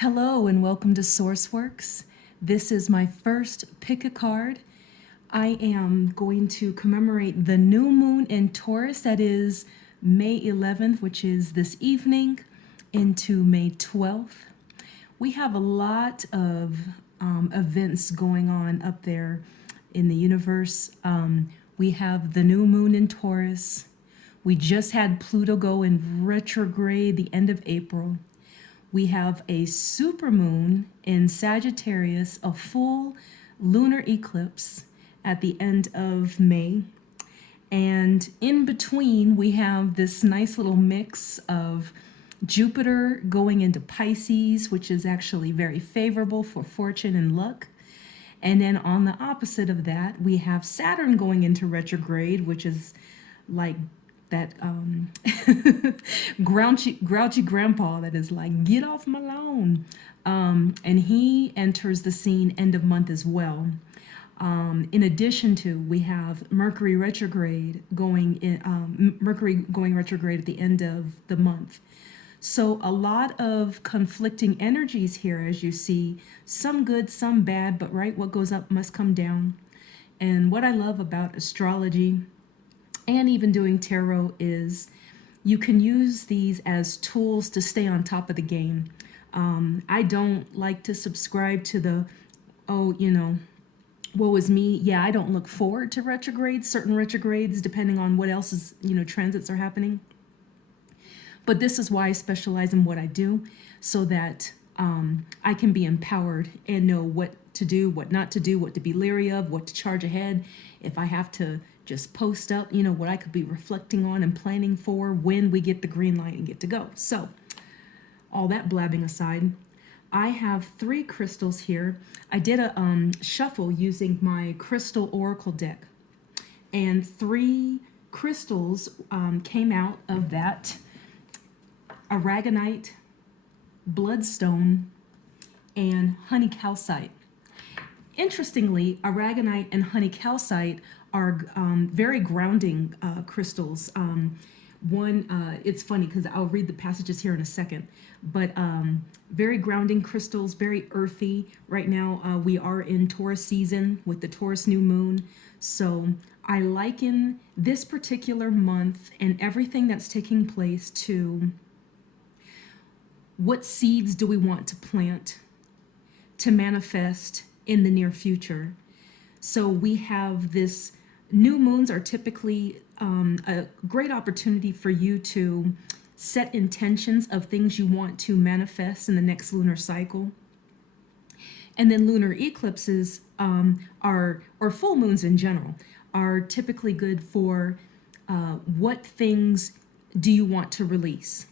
Hello and welcome to SourceWorks. This is my first pick a card. I am going to commemorate the new moon in Taurus, that is May 11th, which is this evening, into May 12th. We have a lot of events going on up there in the universe. We have the new moon in Taurus. We just had Pluto go in retrograde the end of April. We have a supermoon in Sagittarius, a full lunar eclipse at the end of May. And in between, we have this nice little mix of Jupiter going into Pisces, which is actually very favorable for fortune and luck. And then on the opposite of that, we have Saturn going into retrograde, which is like that grouchy grandpa that is like, get off my lawn. And he enters the scene end of month as well. In addition to, we have Mercury retrograde Mercury going retrograde at the end of the month. So a lot of conflicting energies here, as you see, some good, some bad, but right, what goes up must come down. And what I love about astrology and even doing tarot is you can use these as tools to stay on top of the game. I don't like to subscribe to the, woe is me. Yeah, I don't look forward to retrogrades, certain retrogrades, depending on what else is, transits are happening. But this is why I specialize in what I do, so that I can be empowered and know what to do, what not to do, what to be leery of, what to charge ahead. If I have to just post up, what I could be reflecting on and planning for when we get the green light and get to go. So all that blabbing aside, I have 3 crystals here. I did a shuffle using my crystal oracle deck, and 3 crystals came out of that: Aragonite, bloodstone, and honey calcite. Interestingly, Aragonite and honey calcite are very grounding crystals. It's funny because I'll read the passages here in a second, but very grounding crystals, very earthy. Right now, we are in Taurus season with the Taurus New Moon. So I liken this particular month and everything that's taking place to what seeds do we want to plant to manifest in the near future. So we have this, new moons are typically a great opportunity for you to set intentions of things you want to manifest in the next lunar cycle. And then lunar eclipses or full moons in general, are typically good for what things do you want to release.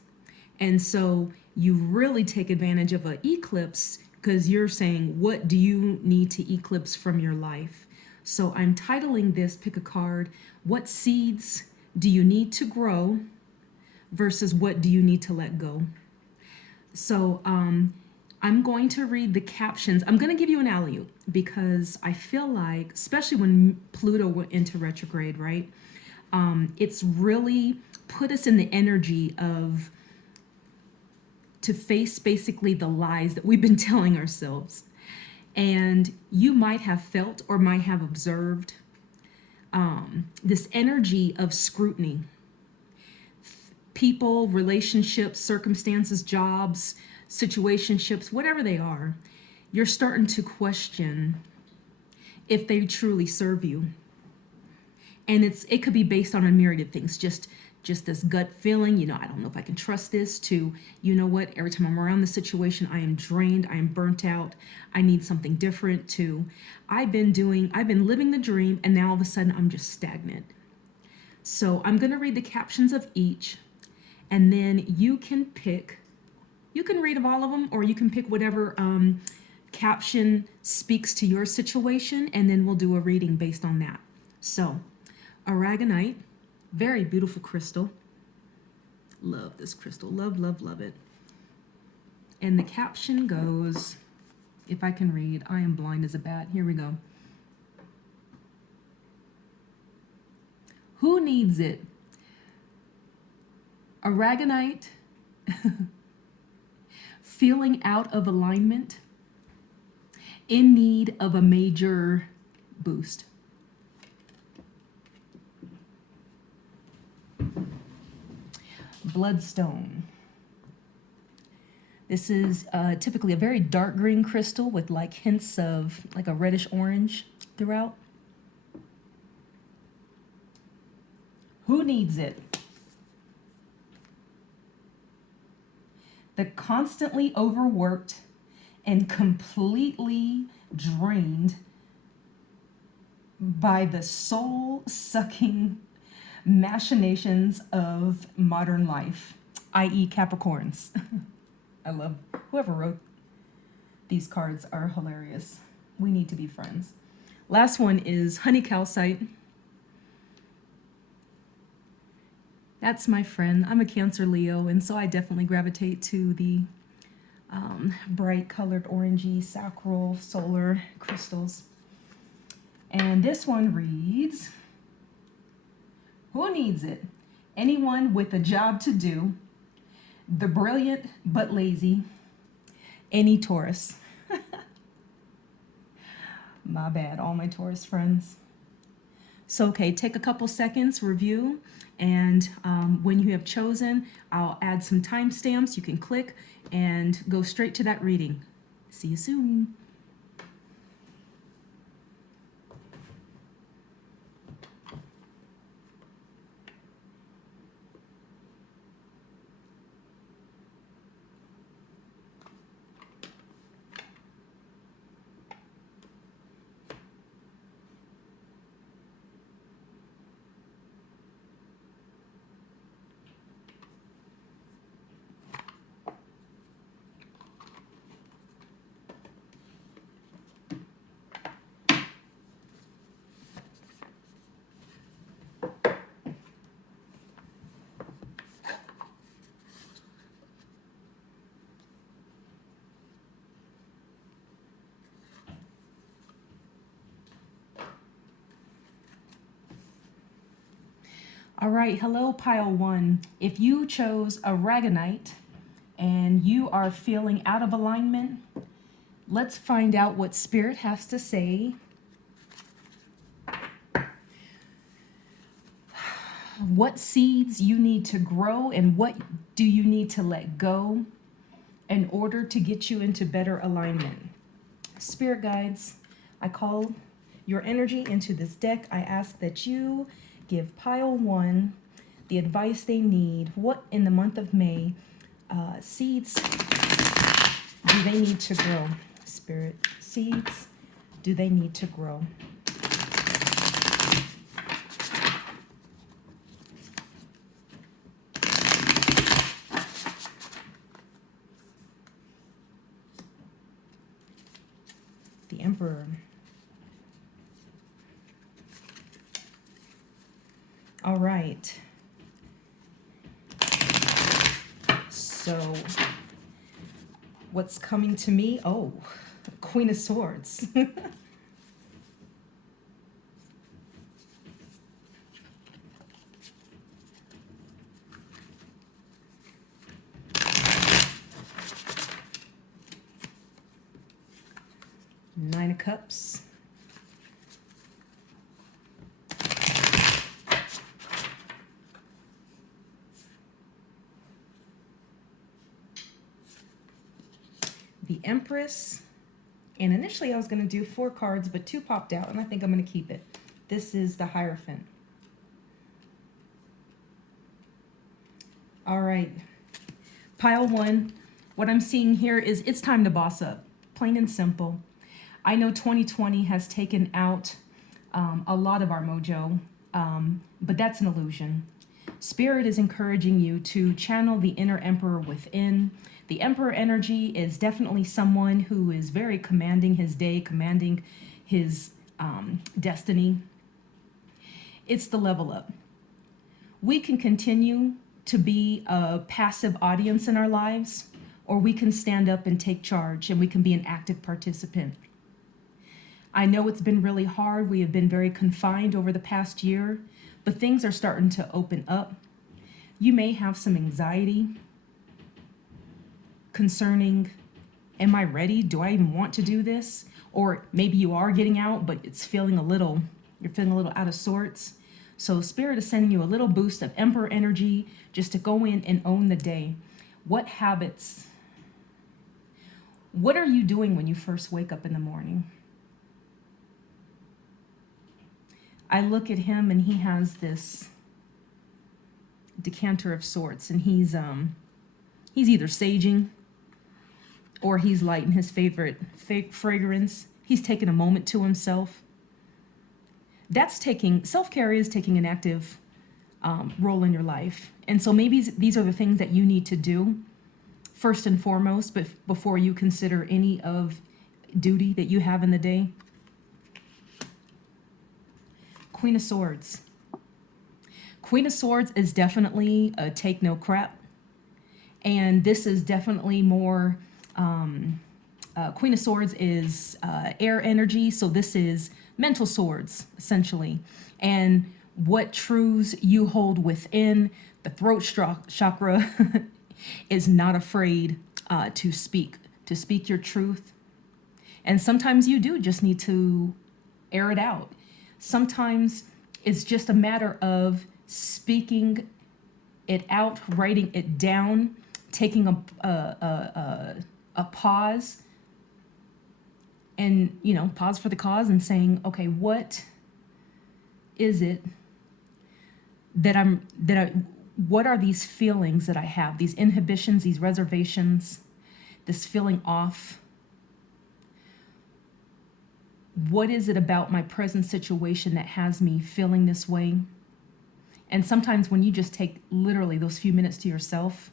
And so you really take advantage of an eclipse because you're saying, what do you need to eclipse from your life? So I'm titling this pick a card, what seeds do you need to grow versus what do you need to let go? So I'm going to read the captions. I'm going to give you an alley-oop because I feel like, especially when Pluto went into retrograde, right? It's really put us in the energy of to face basically the lies that we've been telling ourselves. And you might have felt or might have observed this energy of scrutiny. People, relationships, circumstances, jobs, situationships, whatever they are, you're starting to question if they truly serve you. And it could be based on a myriad of things, just this gut feeling, I don't know if I can trust this, to, what, every time I'm around the situation, I am drained, I am burnt out, I need something different, to, I've been living the dream, and now all of a sudden I'm just stagnant. So I'm going to read the captions of each, and then you can read of all of them, or you can pick whatever caption speaks to your situation, and then we'll do a reading based on that. So, Aragonite, very beautiful crystal. Love this crystal. Love, love, love it. And the caption goes, if I can read, I am blind as a bat. Here we go. Who needs it? Aragonite feeling out of alignment, in need of a major boost. Bloodstone. This is typically a very dark green crystal with like hints of like a reddish orange throughout. Who needs it? The constantly overworked and completely drained by the soul-sucking machinations of modern life, i.e. Capricorns. I love whoever wrote these cards are hilarious. We need to be friends. Last one is honey calcite. That's my friend. I'm a Cancer Leo, and so I definitely gravitate to the bright colored orangey sacral solar crystals. And this one reads, who needs it? Anyone with a job to do, the brilliant but lazy, any Taurus. My bad, all my Taurus friends. So, okay, take a couple seconds, review, and when you have chosen, I'll add some timestamps. You can click and go straight to that reading. See you soon. All right, hello, pile one. If you chose Aragonite and you are feeling out of alignment, let's find out what Spirit has to say. What seeds you need to grow and what do you need to let go in order to get you into better alignment. Spirit guides, I call your energy into this deck. I ask that you give pile one the advice they need. What in the month of May seeds do they need to grow? Spirit, seeds do they need to grow? The Emperor. All right. So, what's coming to me? Oh, Queen of Swords. Nine of Cups. The Empress, and initially I was going to do 4 cards, but 2 popped out, and I think I'm going to keep it. This is the Hierophant. All right, pile one. What I'm seeing here is it's time to boss up, plain and simple. I know 2020 has taken out a lot of our mojo, but that's an illusion. Spirit is encouraging you to channel the inner emperor within. The Emperor energy is definitely someone who is very commanding his day, commanding his destiny. It's the level up. We can continue to be a passive audience in our lives, or we can stand up and take charge, and we can be an active participant. I know it's been really hard. We have been very confined over the past year, but things are starting to open up. You may have some anxiety, concerning, am I ready? Do I even want to do this? Or maybe you are getting out, but it's feeling you're feeling a little out of sorts. So Spirit is sending you a little boost of Emperor energy just to go in and own the day. What habits, what are you doing when you first wake up in the morning? I look at him and he has this decanter of sorts, and he's either saging or he's lighting his favorite fragrance. He's taking a moment to himself. Self-care is taking an active role in your life. And so maybe these are the things that you need to do first and foremost, but before you consider any of duty that you have in the day. Queen of Swords. Queen of Swords is definitely a take no crap. And this is definitely more, Queen of Swords is air energy. So this is mental swords, essentially. And what truths you hold within. The throat chakra is not afraid to speak your truth. And sometimes you do just need to air it out. Sometimes it's just a matter of speaking it out, writing it down, taking a pause, and pause for the cause and saying, okay, what is it what are these feelings that I have, these inhibitions, these reservations, this feeling off? What is it about my present situation that has me feeling this way? And sometimes when you just take literally those few minutes to yourself,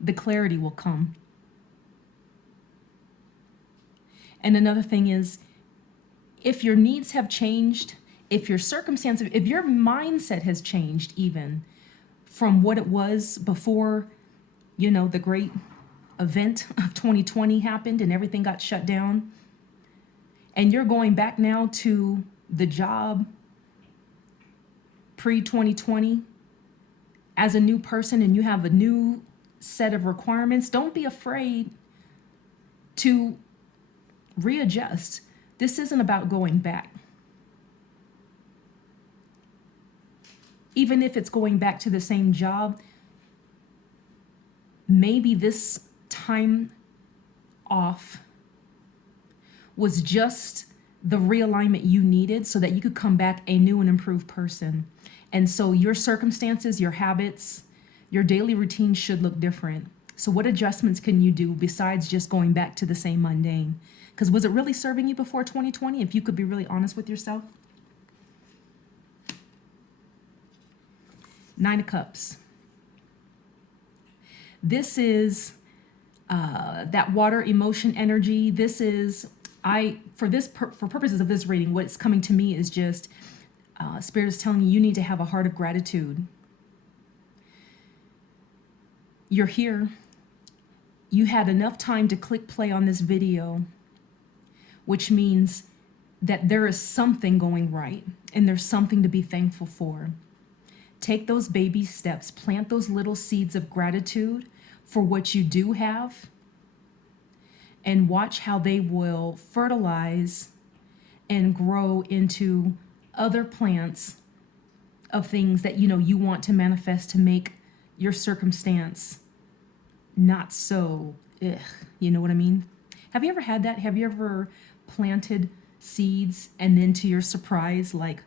the clarity will come. And another thing is, if your needs have changed, if your circumstances, if your mindset has changed even from what it was before, the great event of 2020 happened and everything got shut down, and you're going back now to the job pre-2020 as a new person, and you have a new set of requirements, don't be afraid to readjust. This isn't about going back. Even if it's going back to the same job, maybe this time off was just the realignment you needed so that you could come back a new and improved person. And so your circumstances, your habits, your daily routine should look different. So what adjustments can you do besides just going back to the same mundane? Because was it really serving you before 2020, if you could be really honest with yourself? Nine of Cups. This is that water emotion energy. This is, for purposes of this reading, what's coming to me is just Spirit is telling you need to have a heart of gratitude. You're here. You had enough time to click play on this video, which means that there is something going right and there's something to be thankful for. Take those baby steps, plant those little seeds of gratitude for what you do have, and watch how they will fertilize and grow into other plants of things that you want to manifest to make your circumstance not so you know what I mean? Have you ever had that? Have you ever planted seeds and then to your surprise, like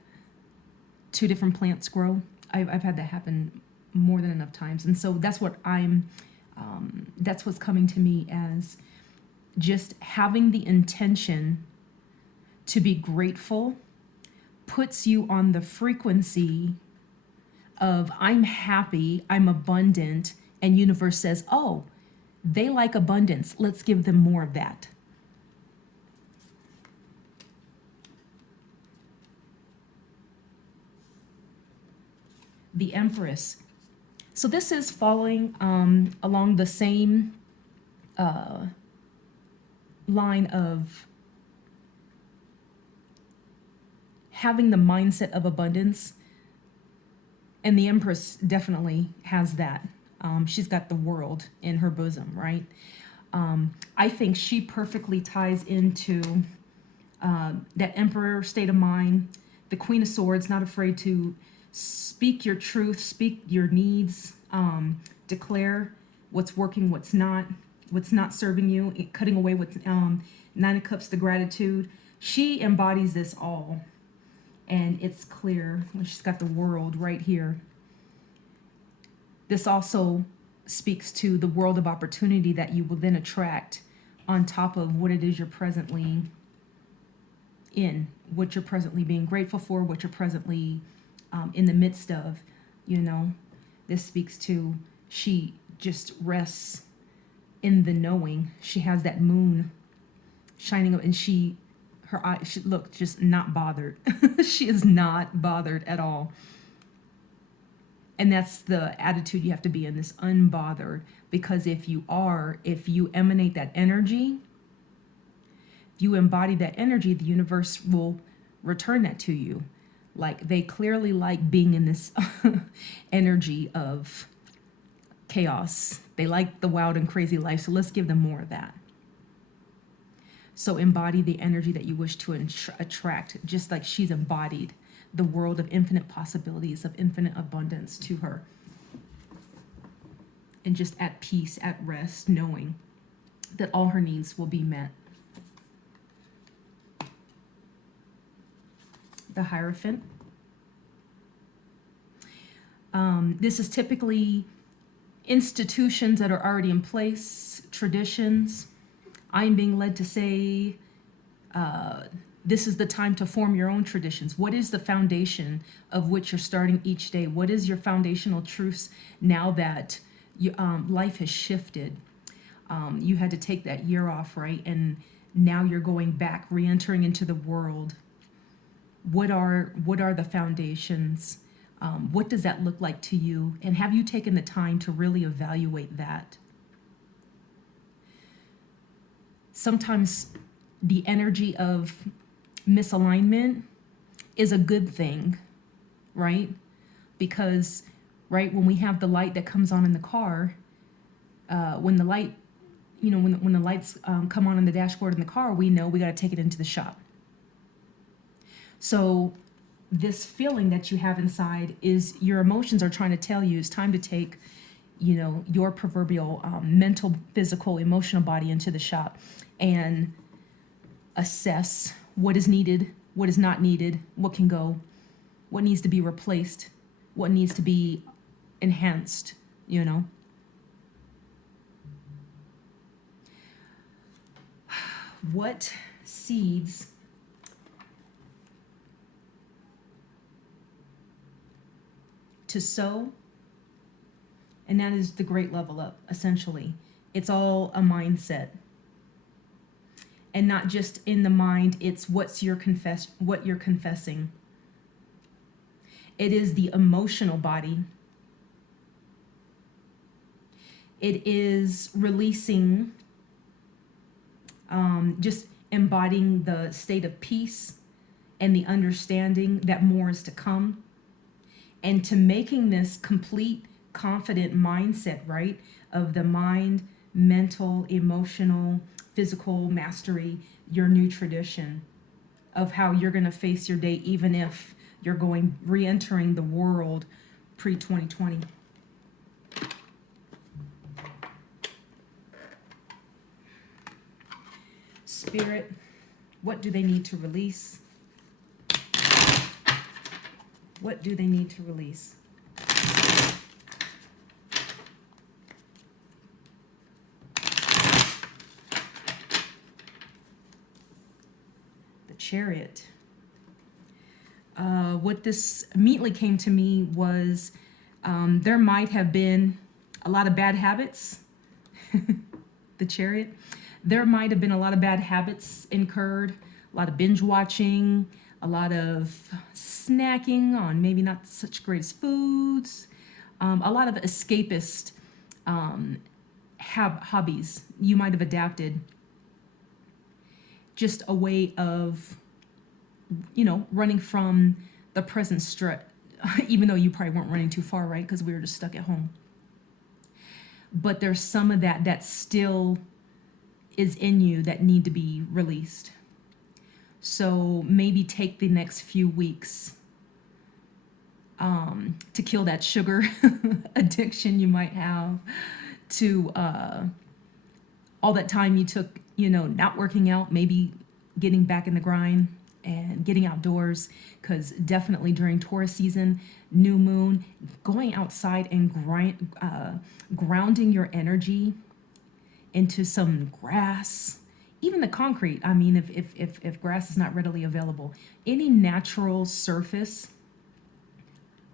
2 different plants grow? I've had that happen more than enough times. And so that's what that's what's coming to me as just having the intention to be grateful puts you on the frequency of I'm happy, I'm abundant, and universe says, oh, they like abundance. Let's give them more of that. The Empress. So this is following along the same line of having the mindset of abundance. And the Empress definitely has that. She's got the world in her bosom, right? I think she perfectly ties into that Emperor state of mind, the Queen of Swords, not afraid to speak your truth, speak your needs, declare what's working, what's not serving you, cutting away with Nine of Cups, the gratitude. She embodies this all, and it's clear when she's got the world right here. This also speaks to the world of opportunity that you will then attract on top of what it is you're presently in, what you're presently being grateful for, what you're presently in the midst of. You know, this speaks to she just rests in the knowing. She has that moon shining up, and her eyes, she look just not bothered. She is not bothered at all. And that's the attitude you have to be in, this unbothered. Because if you emanate that energy, if you embody that energy, the universe will return that to you. Like, they clearly like being in this energy of chaos. They like the wild and crazy life, so let's give them more of that. So embody the energy that you wish to attract, just like she's embodied the world of infinite possibilities, of infinite abundance to her. And just at peace, at rest, knowing that all her needs will be met. The Hierophant. This is typically institutions that are already in place, traditions. I'm being led to say this is the time to form your own traditions. What is the foundation of which you're starting each day? What is your foundational truths now that life has shifted? You had to take that year off, right? And now you're going back, re-entering into the world. What are the foundations? What does that look like to you? And have you taken the time to really evaluate that? Sometimes the energy of misalignment is a good thing, right? Because, right, when we have the light that comes on in the car, when the light, when the lights come on in the dashboard in the car, we know we got to take it into the shop. So this feeling that you have inside is your emotions are trying to tell you it's time to take, your proverbial mental, physical, emotional body into the shop and assess what is needed, what is not needed, what can go, what needs to be replaced, what needs to be enhanced, What seeds to sow? And that is the great level up, essentially. It's all a mindset. And not just in the mind, it's what you're confessing. It is the emotional body. It is releasing, just embodying the state of peace and the understanding that more is to come. And to making this complete, confident mindset, right, of the mind, mental, emotional, physical mastery, your new tradition of how you're going to face your day, even if you're re-entering the world pre-2020. Spirit, what do they need to release? What do they need to release? Chariot. What this immediately came to me was there might have been a lot of bad habits. The Chariot. There might have been a lot of bad habits incurred, a lot of binge watching, a lot of snacking on maybe not such great foods, a lot of escapist hobbies you might have adapted. Just a way of, running from the present stress, even though you probably weren't running too far, right? Because we were just stuck at home. but there's some of that that still is in you that need to be released. So maybe take the next few weeks to kill that sugar addiction you might have, to all that time you took, not working out, maybe getting back in the grind and getting outdoors, because definitely during Taurus season, new moon, going outside and grounding your energy into some grass, even the concrete. I mean, if grass is not readily available, any natural surface.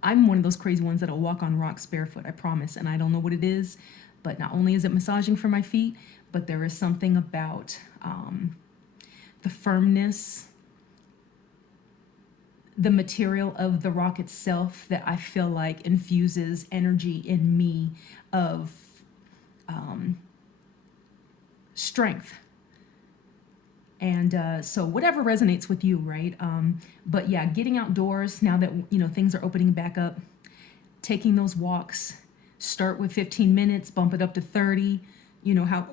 I'm one of those crazy ones that'll walk on rocks barefoot, I promise, and I don't know what it is, but not only is it massaging for my feet, but there is something about the firmness, the material of the rock itself that I feel like infuses energy in me of strength. And so whatever resonates with you, right? But yeah, getting outdoors now that, things are opening back up, taking those walks, start with 15 minutes, bump it up to 30,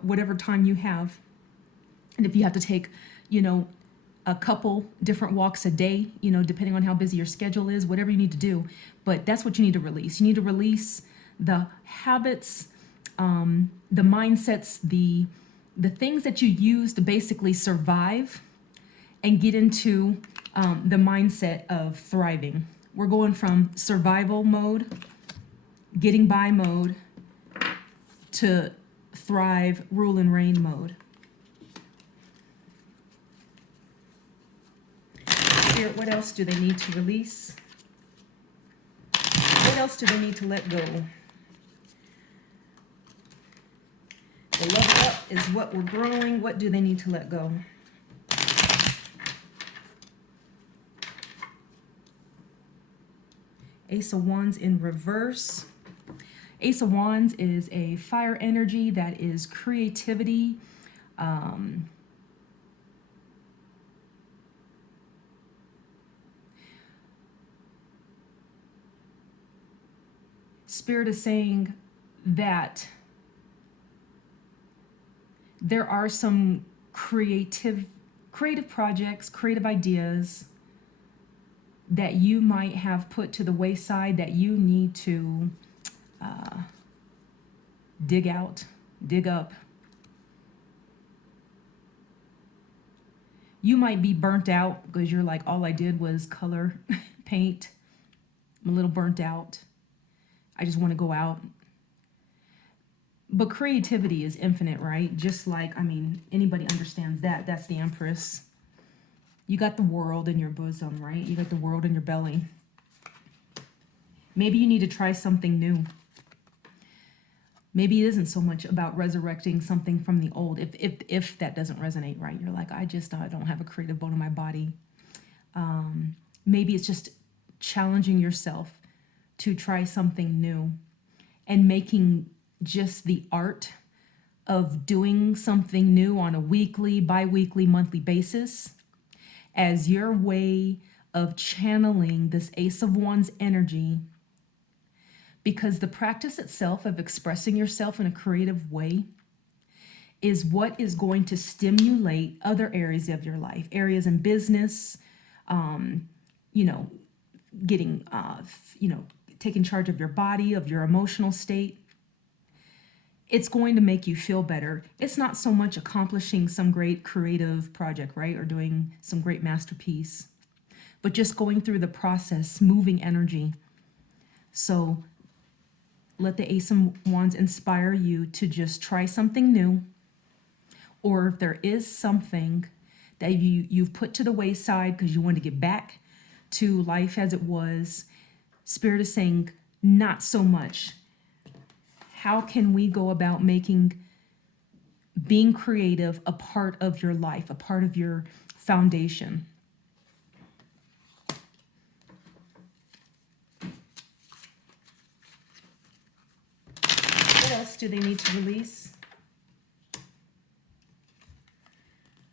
whatever time you have. And if you have to take, a couple different walks a day, depending on how busy your schedule is, whatever you need to do. But that's what you need to release. You need to release the habits, the mindsets, the things that you use to basically survive, and get into the mindset of thriving. We're going from survival mode, getting by mode, to thrive, rule and reign mode. Spirit, what else do they need to release? What else do they need to let go? The level up is what we're growing. What do they need to let go? Ace of Wands in reverse. Ace of Wands is a fire energy that is creativity. Spirit is saying that there are some creative projects, creative ideas that you might have put to the wayside that you need to dig up. You might be burnt out because you're like, all I did was color, paint. I'm a little burnt out. I just want to go out. But creativity is infinite, right? Just like, anybody understands that. That's the Empress. You got the world in your bosom, right? You got the world in your belly. Maybe you need to try something new. Maybe it isn't so much about resurrecting something from the old. If that doesn't resonate, right? You're like, I don't have a creative bone in my body. Maybe it's just challenging yourself to try something new and making just the art of doing something new on a weekly, bi-weekly, monthly basis as your way of channeling this Ace of Wands energy, because the practice itself of expressing yourself in a creative way is what is going to stimulate other areas of your life, areas in business, getting, taking charge of your body, of your emotional state. It's going to make you feel better. It's not so much accomplishing some great creative project, right? Or doing some great masterpiece, but just going through the process, moving energy. So let the Ace of Wands inspire you to just try something new. Or if there is something that you've put to the wayside because you want to get back to life as it was, Spirit is saying, not so much. How can we go about making being creative a part of your life, a part of your foundation? What else do they need to release?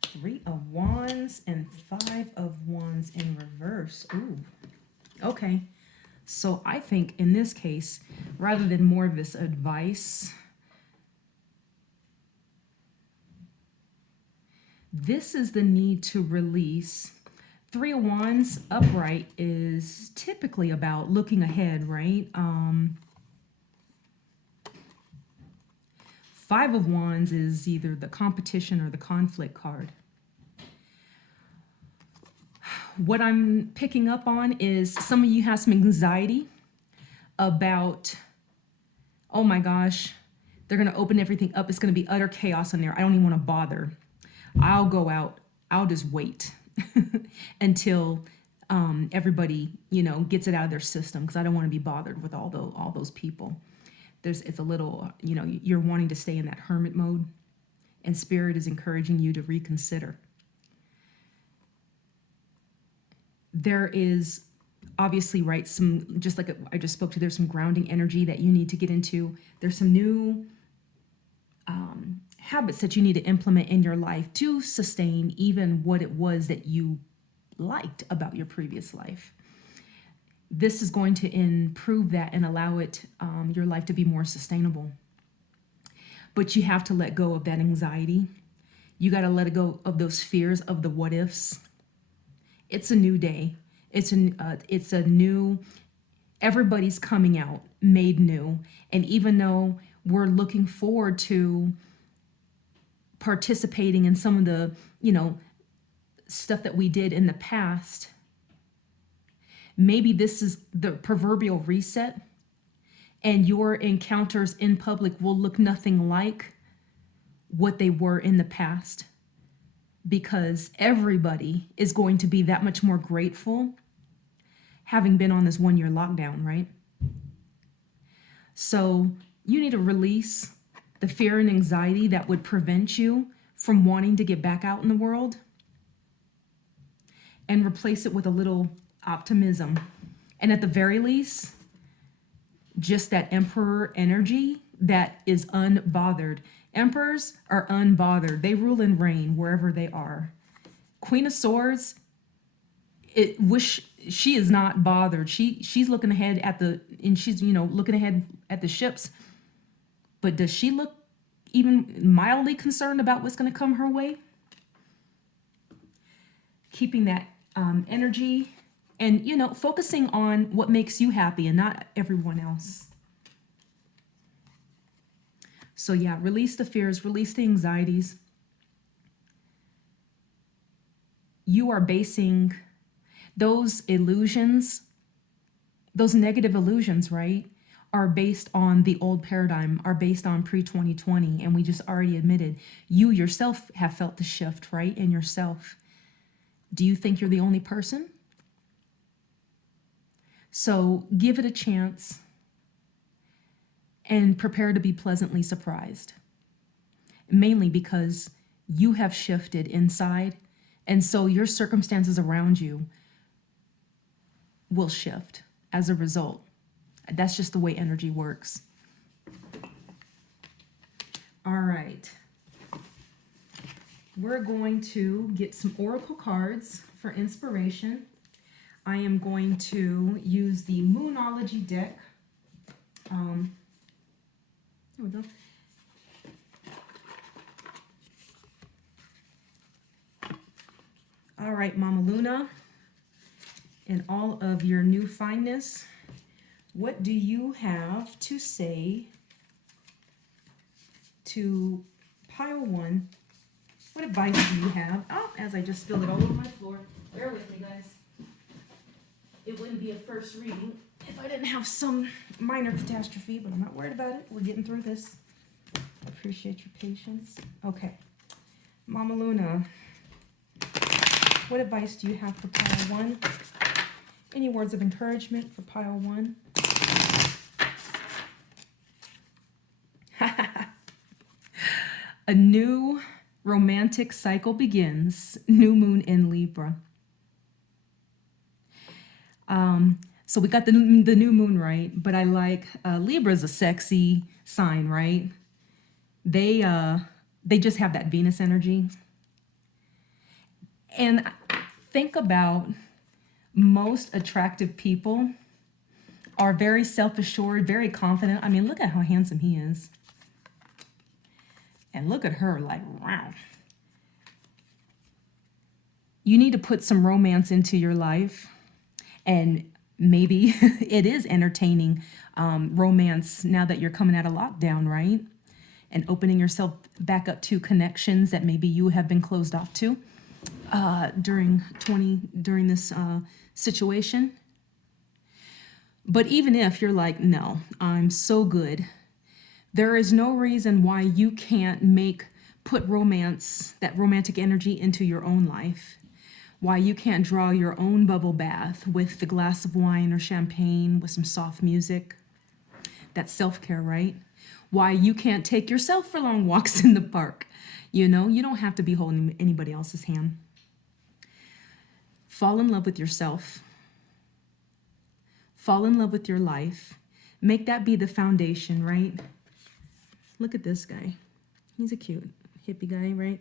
3 of Wands and 5 of Wands in reverse. Ooh, okay. So I think in this case, rather than more of this advice, This is the need to release. Three of Wands upright is typically about looking ahead, right? Five of Wands is either the competition or the conflict card. What I'm picking up on is some of you have some anxiety about, oh my gosh, they're going to open everything up. It's going to be utter chaos in there. I don't even want to bother. I'll go out. I'll just wait until everybody, you know, gets it out of their system, because I don't want to be bothered with all those people. It's a little, you know, you're wanting to stay in that hermit mode, and Spirit is encouraging you to reconsider. There is obviously, right, some, just like I just spoke to, there's some grounding energy that you need to get into. There's some new habits that you need to implement in your life to sustain even what it was that you liked about your previous life. This is going to improve that and allow it, your life to be more sustainable. But you have to let go of that anxiety. You got to let go of those fears of the what ifs. It's a new day. It's a new, everybody's coming out made new. And even though we're looking forward to participating in some of the, you know, stuff that we did in the past, maybe this is the proverbial reset, and your encounters in public will look nothing like what they were in the past, because everybody is going to be that much more grateful having been on this 1-year lockdown, right? So you need to release the fear and anxiety that would prevent you from wanting to get back out in the world, and replace it with a little optimism. And at the very least, just that Emperor energy that is unbothered. Emperors are unbothered. They rule and reign wherever they are. Queen of Swords, she is not bothered. She's looking ahead and she's, you know, looking ahead at the ships. But does she look even mildly concerned about what's going to come her way? Keeping that energy and, you know, focusing on what makes you happy and not everyone else. So yeah, release the fears, release the anxieties. You are basing those illusions, those negative illusions, right, are based on the old paradigm, are based on pre-2020. And we just already admitted, you yourself have felt the shift, right, in yourself. Do you think you're the only person? So give it a chance and prepare to be pleasantly surprised. Mainly because you have shifted inside, and so your circumstances around you will shift as a result. That's just the way energy works. All right. We're going to get some oracle cards for inspiration. I am going to use the Moonology deck. Here we go. All right, Mama Luna, in all of your new fineness, what do you have to say to pile one? What advice do you have? Oh, as I just spilled it all over my floor. Bear with me, guys. It wouldn't be a first reading if I didn't have some minor catastrophe, but I'm not worried about it. We're getting through this. I appreciate your patience. Okay. Mama Luna, what advice do you have for pile one? Any words of encouragement for pile one? A new romantic cycle begins. New moon in Libra. So we got the new moon, right? But I like Libra's a sexy sign, right? They just have that Venus energy. And think about most attractive people are very self-assured, very confident. I mean, look at how handsome he is. And look at her, like, wow. You need to put some romance into your life, and maybe it is entertaining romance now that you're coming out of lockdown, right? And opening yourself back up to connections that maybe you have been closed off to during this situation. But even if you're like, no, I'm so good, there is no reason why you can't put romance, that romantic energy, into your own life. Why you can't draw your own bubble bath with the glass of wine or champagne with some soft music. That's self-care, right? Why you can't take yourself for long walks in the park. You know, you don't have to be holding anybody else's hand. Fall in love with yourself. Fall in love with your life. Make that be the foundation, right? Look at this guy. He's a cute hippie guy, right?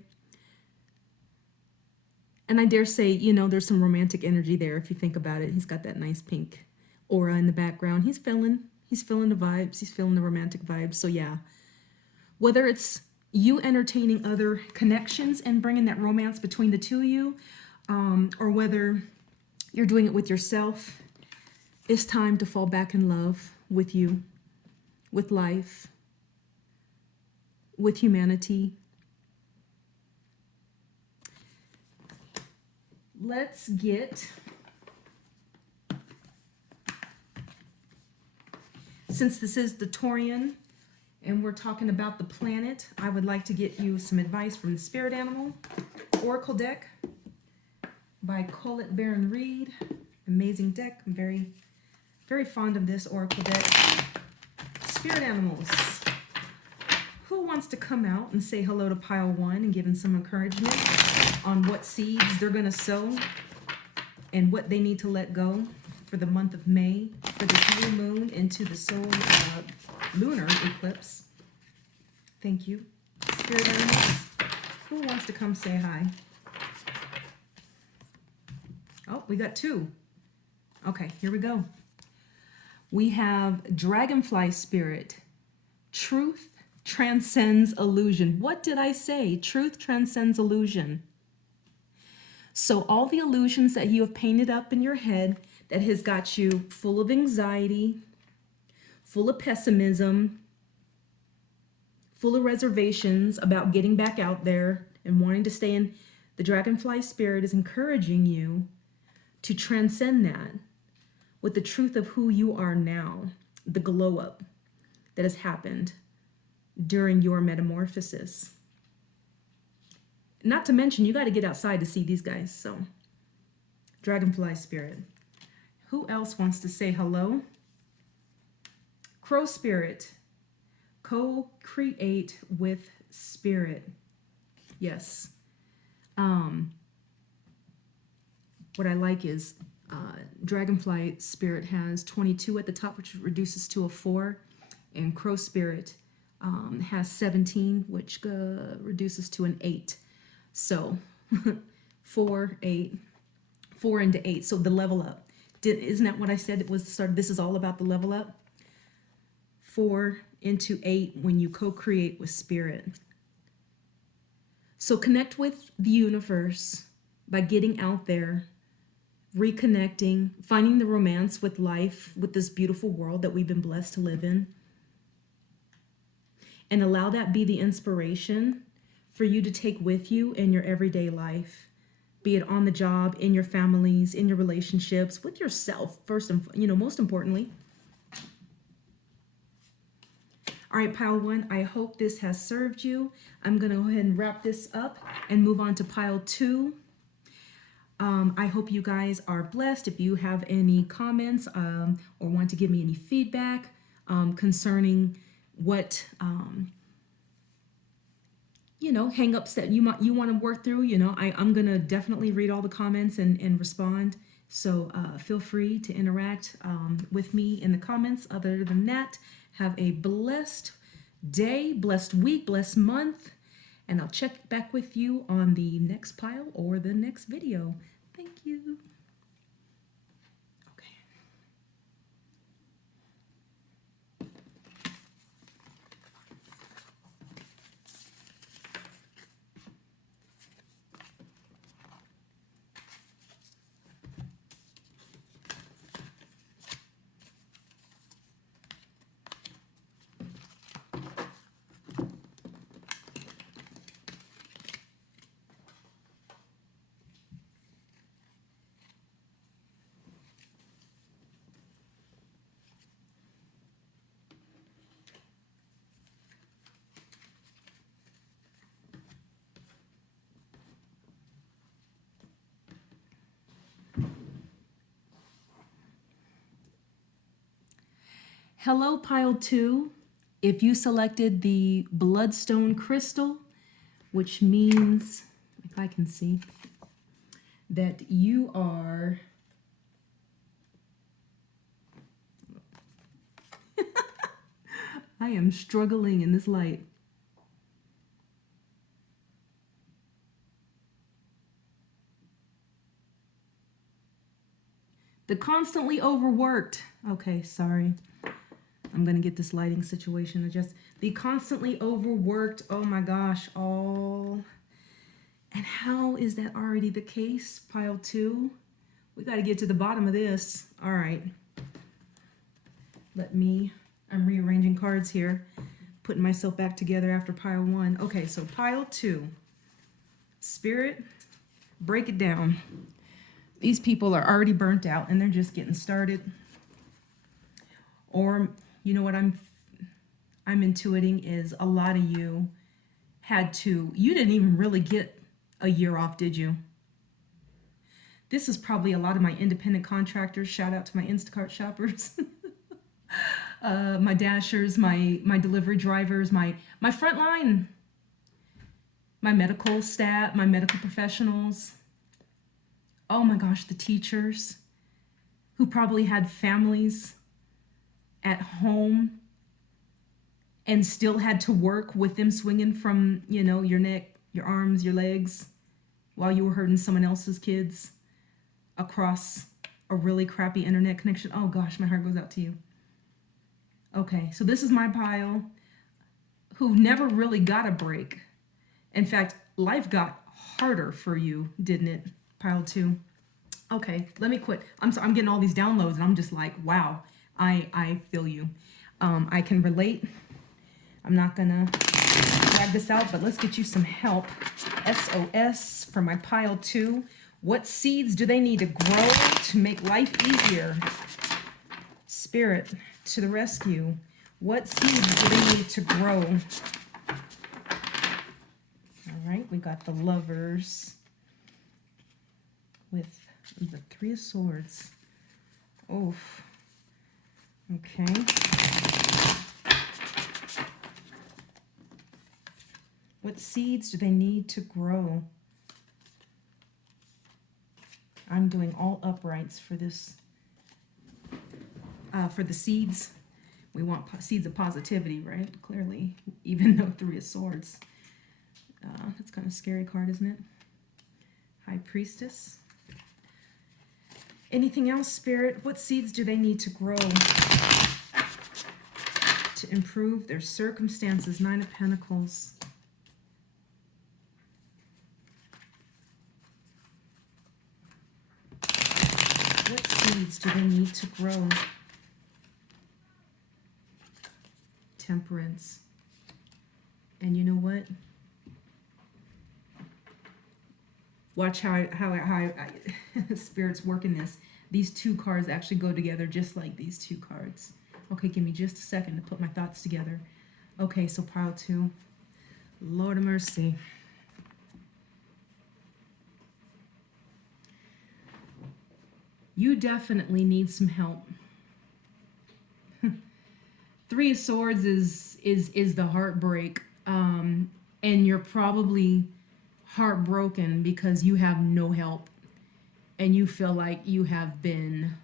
And I dare say, you know, there's some romantic energy there if you think about it. He's got that nice pink aura in the background. He's feeling the vibes. He's feeling the romantic vibes. So yeah, whether it's you entertaining other connections and bringing that romance between the two of you, or whether you're doing it with yourself, it's time to fall back in love with you, with life, with humanity. Let's get, since this is the Taurian and we're talking about the planet, I would like to get you some advice from the Spirit Animal Oracle deck by Colette Baron Reed. Amazing deck. I'm very, very fond of this Oracle deck. Spirit Animals, who wants to come out and say hello to pile one and give them some encouragement on what seeds they're going to sow and what they need to let go for the month of May, for the new moon into the lunar eclipse? Thank you. Spirit Animals, who wants to come say hi? Oh, we got two. Okay, here we go. We have Dragonfly Spirit. Truth transcends illusion. What did I say? Truth transcends illusion. So all the illusions that you have painted up in your head that has got you full of anxiety, full of pessimism, full of reservations about getting back out there and wanting to stay in, the Dragonfly Spirit is encouraging you to transcend that with the truth of who you are now, the glow up that has happened during your metamorphosis. Not to mention, you got to get outside to see these guys. So, Dragonfly Spirit. Who else wants to say hello? Crow Spirit. Co-create with Spirit. Yes. What I like is Dragonfly Spirit has 22 at the top, which reduces to a 4. And Crow Spirit has 17, which reduces to an 8. So 4, 8, 4 into 8. So the level up. Isn't that what I said? It was the start. This is all about the level up. 4 into 8 when you co-create with Spirit. So connect with the universe by getting out there, reconnecting, finding the romance with life, with this beautiful world that we've been blessed to live in. And allow that be the inspiration for you to take with you in your everyday life, be it on the job, in your families, in your relationships, with yourself first and most importantly. All right, pile one, I hope this has served you. I'm going to go ahead and wrap this up and move on to pile two. I hope you guys are blessed. If you have any comments or want to give me any feedback concerning what hang-ups that you want to work through, I'm gonna definitely read all the comments and respond. So feel free to interact with me in the comments. Other than that, have a blessed day, blessed week, blessed month, and I'll check back with you on the next pile or the next video. Thank you. Hello, pile 2. If you selected the bloodstone crystal, which means, if I can see, that you are I am struggling in this light. The constantly overworked. Okay, sorry. I'm going to get this lighting situation adjusted. The constantly overworked. Oh my gosh. All. And how is that already the case? Pile 2. We got to get to the bottom of this. All right. I'm rearranging cards here. Putting myself back together after pile 1. Okay, so pile 2. Spirit, break it down. These people are already burnt out and they're just getting started. Or, you know what I'm intuiting is a lot of you you didn't even really get a year off, did you? This is probably a lot of my independent contractors. Shout out to my Instacart shoppers. My dashers, my delivery drivers, my frontline, my medical staff, my medical professionals. Oh my gosh, the teachers who probably had families at home and still had to work with them swinging from, your neck, your arms, your legs, while you were hurting someone else's kids across a really crappy internet connection. Oh gosh, my heart goes out to you. Okay, so this is my pile who never really got a break. In fact, life got harder for you, didn't it? Pile 2. Okay, let me quit. I'm getting all these downloads and I'm just like, wow, I feel you. I can relate. I'm not gonna drag this out, but let's get you some help. SOS for my pile 2. What seeds do they need to grow to make life easier? Spirit, to the rescue. What seeds do they need to grow? All right, we got the Lovers with the 3 of Swords. Oof. Okay. What seeds do they need to grow? I'm doing all uprights for this. For the seeds, we want seeds of positivity, right? Clearly, even though 3 of Swords. That's kind of a scary card, isn't it? High Priestess. Anything else, Spirit? What seeds do they need to grow to improve their circumstances? 9 of Pentacles. What seeds do they need to grow? Temperance. And you know what? Watch how Spirit's working this. These 2 cards actually go together just like these 2 cards. Okay, give me just a second to put my thoughts together. Okay, so pile 2. Lord of mercy. You definitely need some help. 3 of Swords is the heartbreak. And you're probably heartbroken because you have no help. And you feel like you have been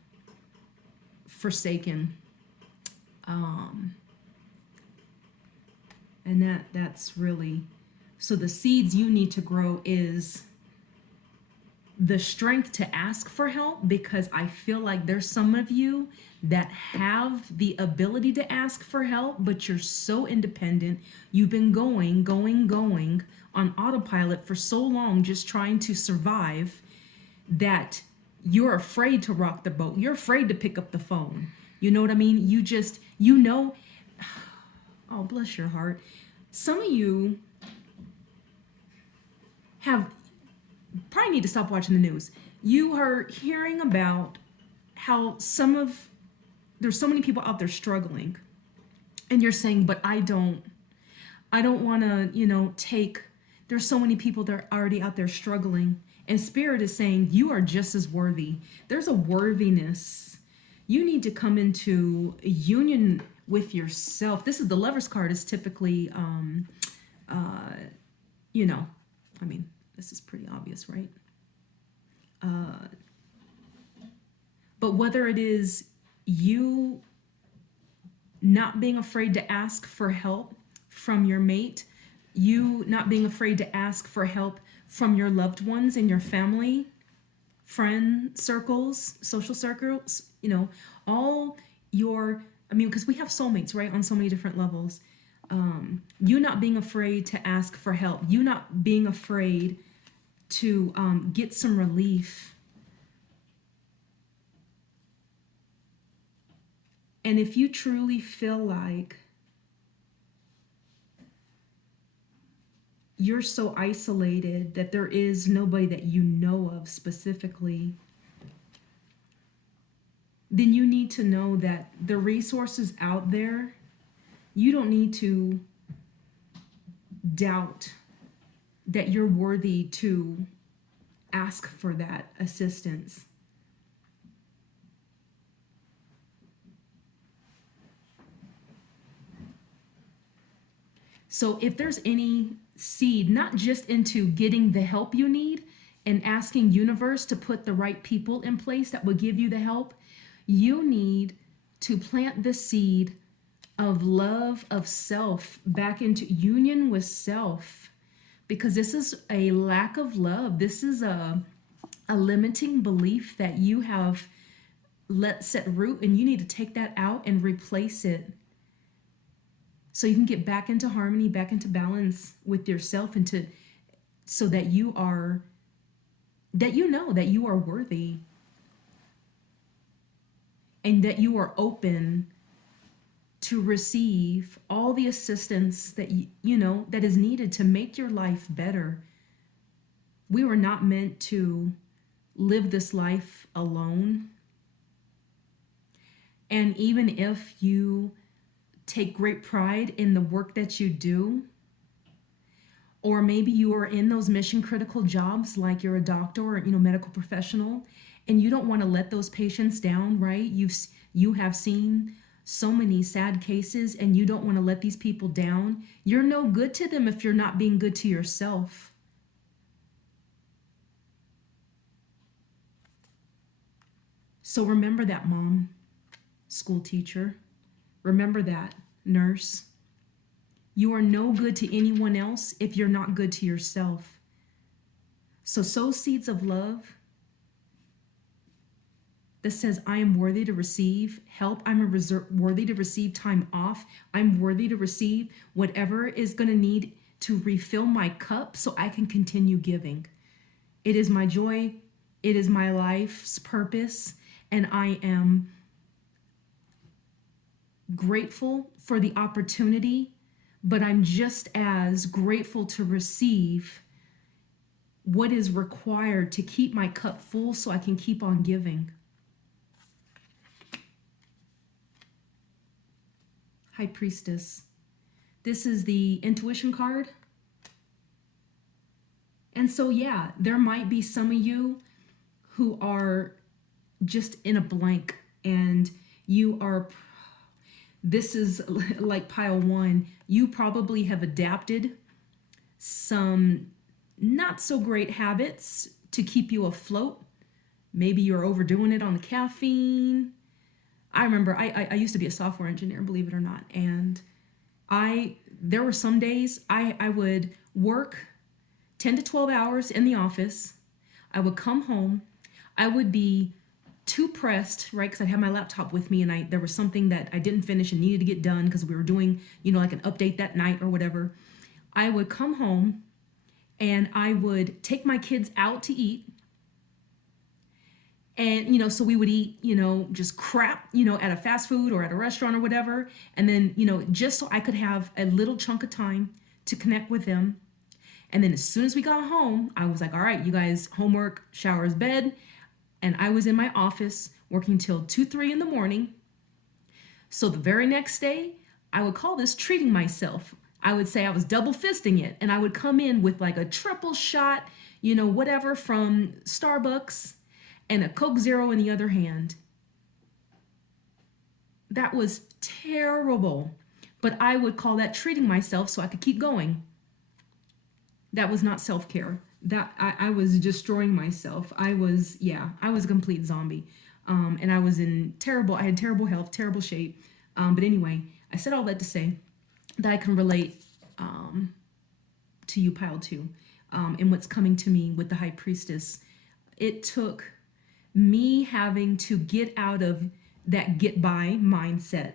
forsaken. And that's really... So the seeds you need to grow is the strength to ask for help, because I feel like there's some of you that have the ability to ask for help, but you're so independent. You've been going on autopilot for so long, just trying to survive, that you're afraid to rock the boat. You're afraid to pick up the phone. You know what I mean? Oh, bless your heart. Some of you probably need to stop watching the news. You are hearing about how there's so many people out there struggling, and you're saying, but I don't want to, there's so many people that are already out there struggling, and Spirit is saying you are just as worthy. There's a worthiness. You need to come into a union with yourself. This is the Lover's card is typically, you know, I mean, this is pretty obvious, right? But whether it is you not being afraid to ask for help from your mate, you not being afraid to ask for help from your loved ones in your family, friend circles, social circles, you know, all your, I mean, because we have soulmates, right, on so many different levels. You not being afraid to ask for help, you not being afraid to get some relief. And if you truly feel like you're so isolated that there is nobody that you know of specifically, then you need to know that the resources out there, you don't need to doubt that you're worthy to ask for that assistance. So if there's any seed, not just into getting the help you need and asking universe to put the right people in place that will give you the help, you need to plant the seed of love of self back into union with self, because this is a lack of love. This is a limiting belief that you have let set root, and you need to take that out and replace it so you can get back into harmony, back into balance with yourself, and to so that you are, that you know that you are worthy and that you are open to receive all the assistance that you know that is needed to make your life better. We were not meant to live this life alone. And even if you take great pride in the work that you do, or maybe you are in those mission critical jobs like you're a doctor or, you know, medical professional, and you don't want to let those patients down, right? You have seen so many sad cases and you don't want to let these people down. You're no good to them if you're not being good to yourself. So remember that, mom, school teacher. Remember that, nurse. You are no good to anyone else if you're not good to yourself. So sow seeds of love that says, I am worthy to receive help. I'm worthy to receive time off. I'm worthy to receive whatever is going to need to refill my cup so I can continue giving. It is my joy. It is my life's purpose. And I am grateful for the opportunity, but I'm just as grateful to receive what is required to keep my cup full so I can keep on giving. High Priestess. This is the intuition card. And so, yeah, there might be some of you who are just in a blank, and you are, this is like pile one. You probably have adapted some not so great habits to keep you afloat. Maybe you're overdoing it on the caffeine. I remember I used to be a software engineer, believe it or not. And there were some days I would work 10 to 12 hours in the office. I would come home. I would be too pressed, right? Because I had my laptop with me, and there was something that I didn't finish and needed to get done because we were doing, you know, like an update that night or whatever. I would come home and I would take my kids out to eat. And, you know, so we would eat, you know, just crap, you know, at a fast food or at a restaurant or whatever. And then, you know, just so I could have a little chunk of time to connect with them. And then as soon as we got home, I was like, all right, you guys, homework, showers, bed. And I was in my office working till 2, 3 in the morning. So the very next day, I would call this treating myself. I would say I was double fisting it. And I would come in with like a triple shot, you know, whatever from Starbucks, and a Coke Zero in the other hand. That was terrible. But I would call that treating myself so I could keep going. That was not self-care. That I was destroying myself. I was a complete zombie. And I had terrible health, terrible shape. But anyway, I said all that to say that I can relate to you, pile two, and what's coming to me with the High Priestess. It took me having to get out of that get by mindset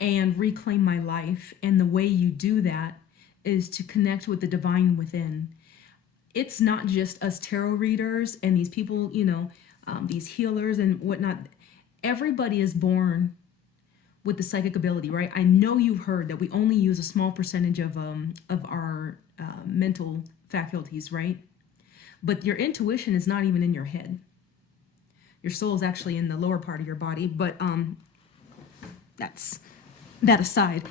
and reclaim my life. And the way you do that is to connect with the divine within. It's not just us tarot readers and these people, these healers and whatnot. Everybody is born with the psychic ability, right? I know you've heard that we only use a small percentage of our mental faculties, right? But your intuition is not even in your head. Your soul is actually in the lower part of your body, but that's that aside.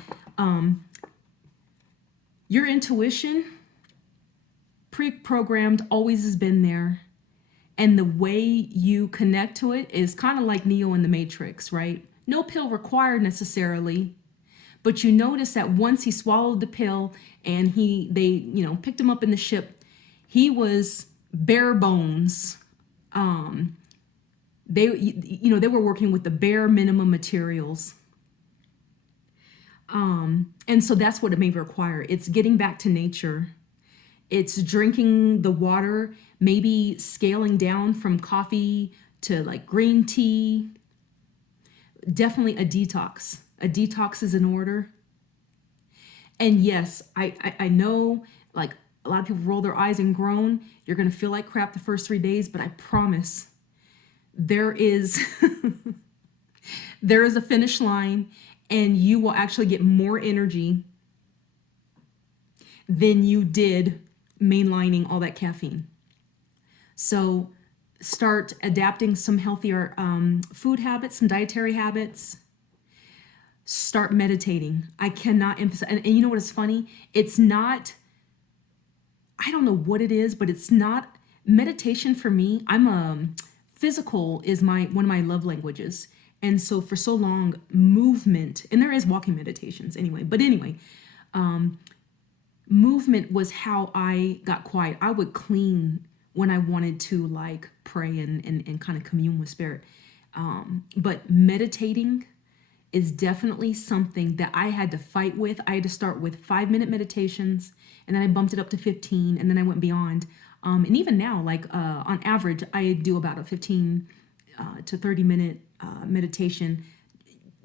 Your intuition, pre-programmed, always has been there. And the way you connect to it is kind of like Neo in the Matrix, right? No pill required necessarily, but you notice that once he swallowed the pill and they picked him up in the ship, he was bare bones. They were working with the bare minimum materials. And so that's what it may require. It's getting back to nature. It's drinking the water, maybe scaling down from coffee to like green tea. Definitely a detox. A detox is in order. And yes, I know like a lot of people roll their eyes and groan. You're going to feel like crap the first 3 days, but I promise there is there is a finish line, and you will actually get more energy than you did mainlining all that caffeine. So start adapting some healthier food habits, some dietary habits. Start meditating. I cannot emphasize, and you know what is funny? It's not, I don't know what it is, but it's not meditation for me. Physical is one of my love languages. And so for so long, movement, and there is walking meditations anyway, but anyway, movement was how I got quiet. I would clean when I wanted to like pray and kind of commune with spirit. But meditating is definitely something that I had to fight with. I had to start with 5-minute meditations, and then I bumped it up to 15, and then I went beyond. And even now, like on average, I do about a 15 to 30-minute meditation,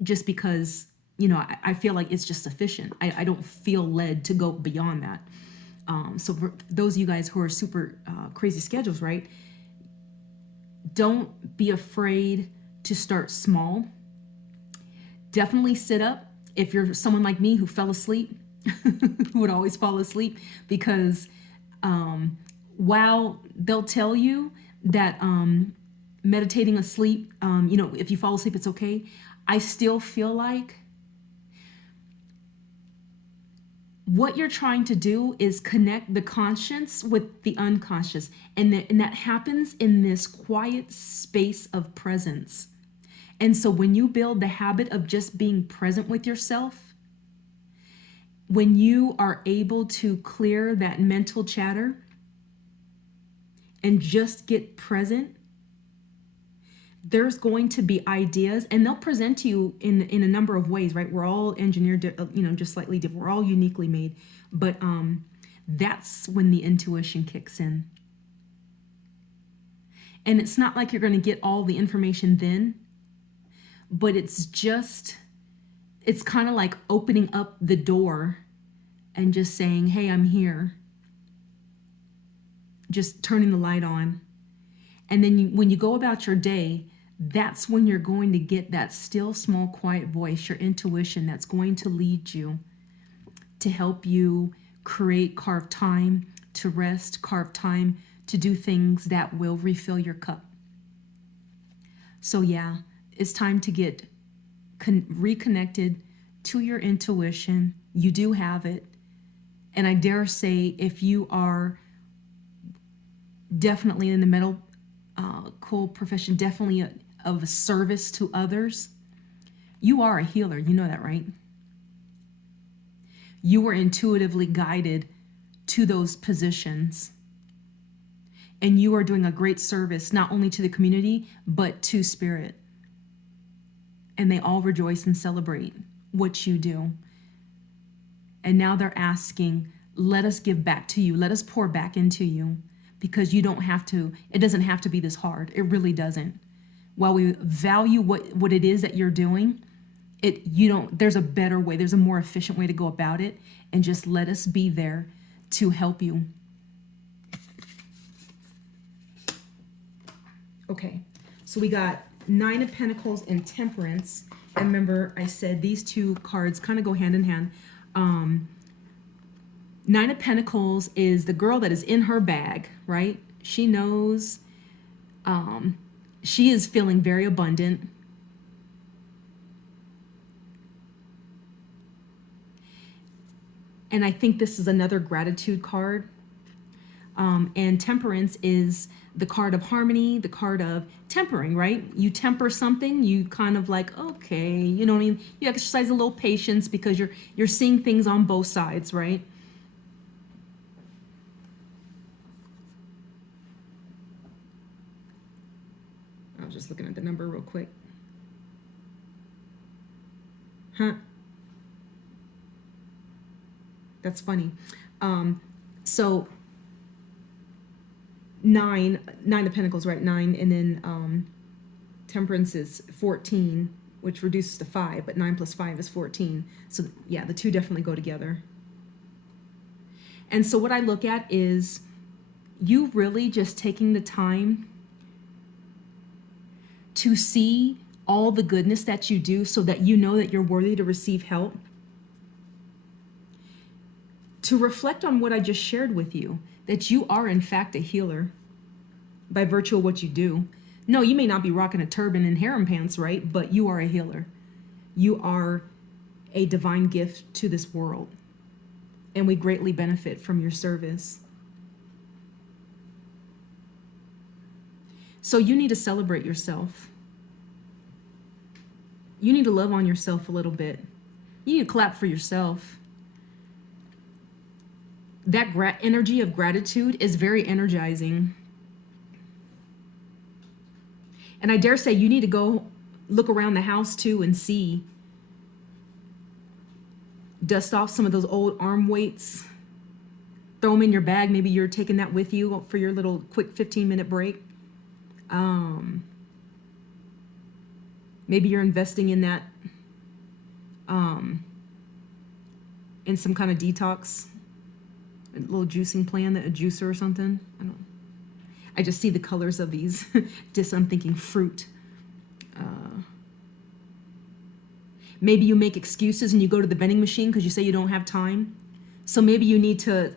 just because, I feel like it's just sufficient. I don't feel led to go beyond that. So for those of you guys who are super crazy schedules, right? Don't be afraid to start small. Definitely sit up. If you're someone like me who fell asleep, who would always fall asleep, because while they'll tell you that meditating asleep, if you fall asleep, it's okay. I still feel like what you're trying to do is connect the conscious with the unconscious. And that happens in this quiet space of presence. And so when you build the habit of just being present with yourself, when you are able to clear that mental chatter and just get present, there's going to be ideas, and they'll present to you in a number of ways, right? We're all engineered, just slightly different. We're all uniquely made, but that's when the intuition kicks in. And it's not like you're going to get all the information then, but it's kind of like opening up the door and just saying, hey, I'm here. Just turning the light on. And then when you go about your day, that's when you're going to get that still, small, quiet voice, your intuition that's going to lead you to help you carve time to rest, carve time to do things that will refill your cup. So yeah, it's time to get reconnected to your intuition. You do have it. And I dare say, if you are definitely in the medical profession, definitely of service to others, You are a healer. You know that, right? You were intuitively guided to those positions. And you are doing a great service, not only to the community, but to spirit. And they all rejoice and celebrate what you do. And now they're asking, let us give back to you. Let us pour back into you, because you don't have to, it doesn't have to be this hard. It really doesn't. While we value what it is that you're doing, there's a better way. There's a more efficient way to go about it. And just let us be there to help you. Okay, so we got 9 of Pentacles and Temperance. And remember, I said these two cards kind of go hand in hand. 9 of Pentacles is the girl that is in her bag, right? She knows, she is feeling very abundant. And I think this is another gratitude card. And Temperance is the card of harmony, the card of tempering, right? You temper something, you kind of like, okay, you know what I mean? You exercise a little patience because you're seeing things on both sides, right? I was just looking at the number real quick. Huh? That's funny. So 9 of Pentacles, right? 9, and then Temperance is 14, which reduces to 5, but 9 plus 5 is 14. So yeah, the two definitely go together. And so what I look at is you really just taking the time to see all the goodness that you do so that you know that you're worthy to receive help. To reflect on what I just shared with you, that you are in fact a healer by virtue of what you do. No, you may not be rocking a turban and harem pants, right? But you are a healer. You are a divine gift to this world. And we greatly benefit from your service. So you need to celebrate yourself. You need to love on yourself a little bit. You need to clap for yourself. That energy of gratitude is very energizing. And I dare say you need to go look around the house too and see. Dust off some of those old arm weights. Throw them in your bag. Maybe you're taking that with you for your little quick 15-minute break. Maybe you're investing in that, in some kind of detox, a little juicing plan, a juicer or something. I just see the colors of these. I'm thinking fruit. Maybe you make excuses and you go to the vending machine because you say you don't have time. So maybe you need to,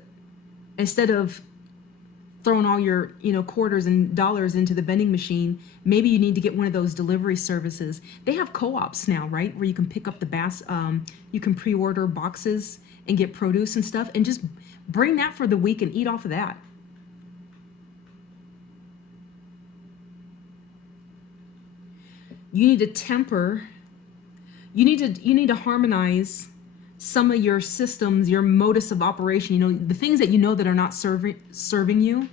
instead of throwing all your quarters and dollars into the vending machine, maybe you need to get one of those delivery services. They have co-ops now, right, where you can pick up you can pre-order boxes and get produce and stuff, and just bring that for the week and eat off of that. You need to temper. You need to harmonize some of your systems, your modus of operation. The things that that are not serving you,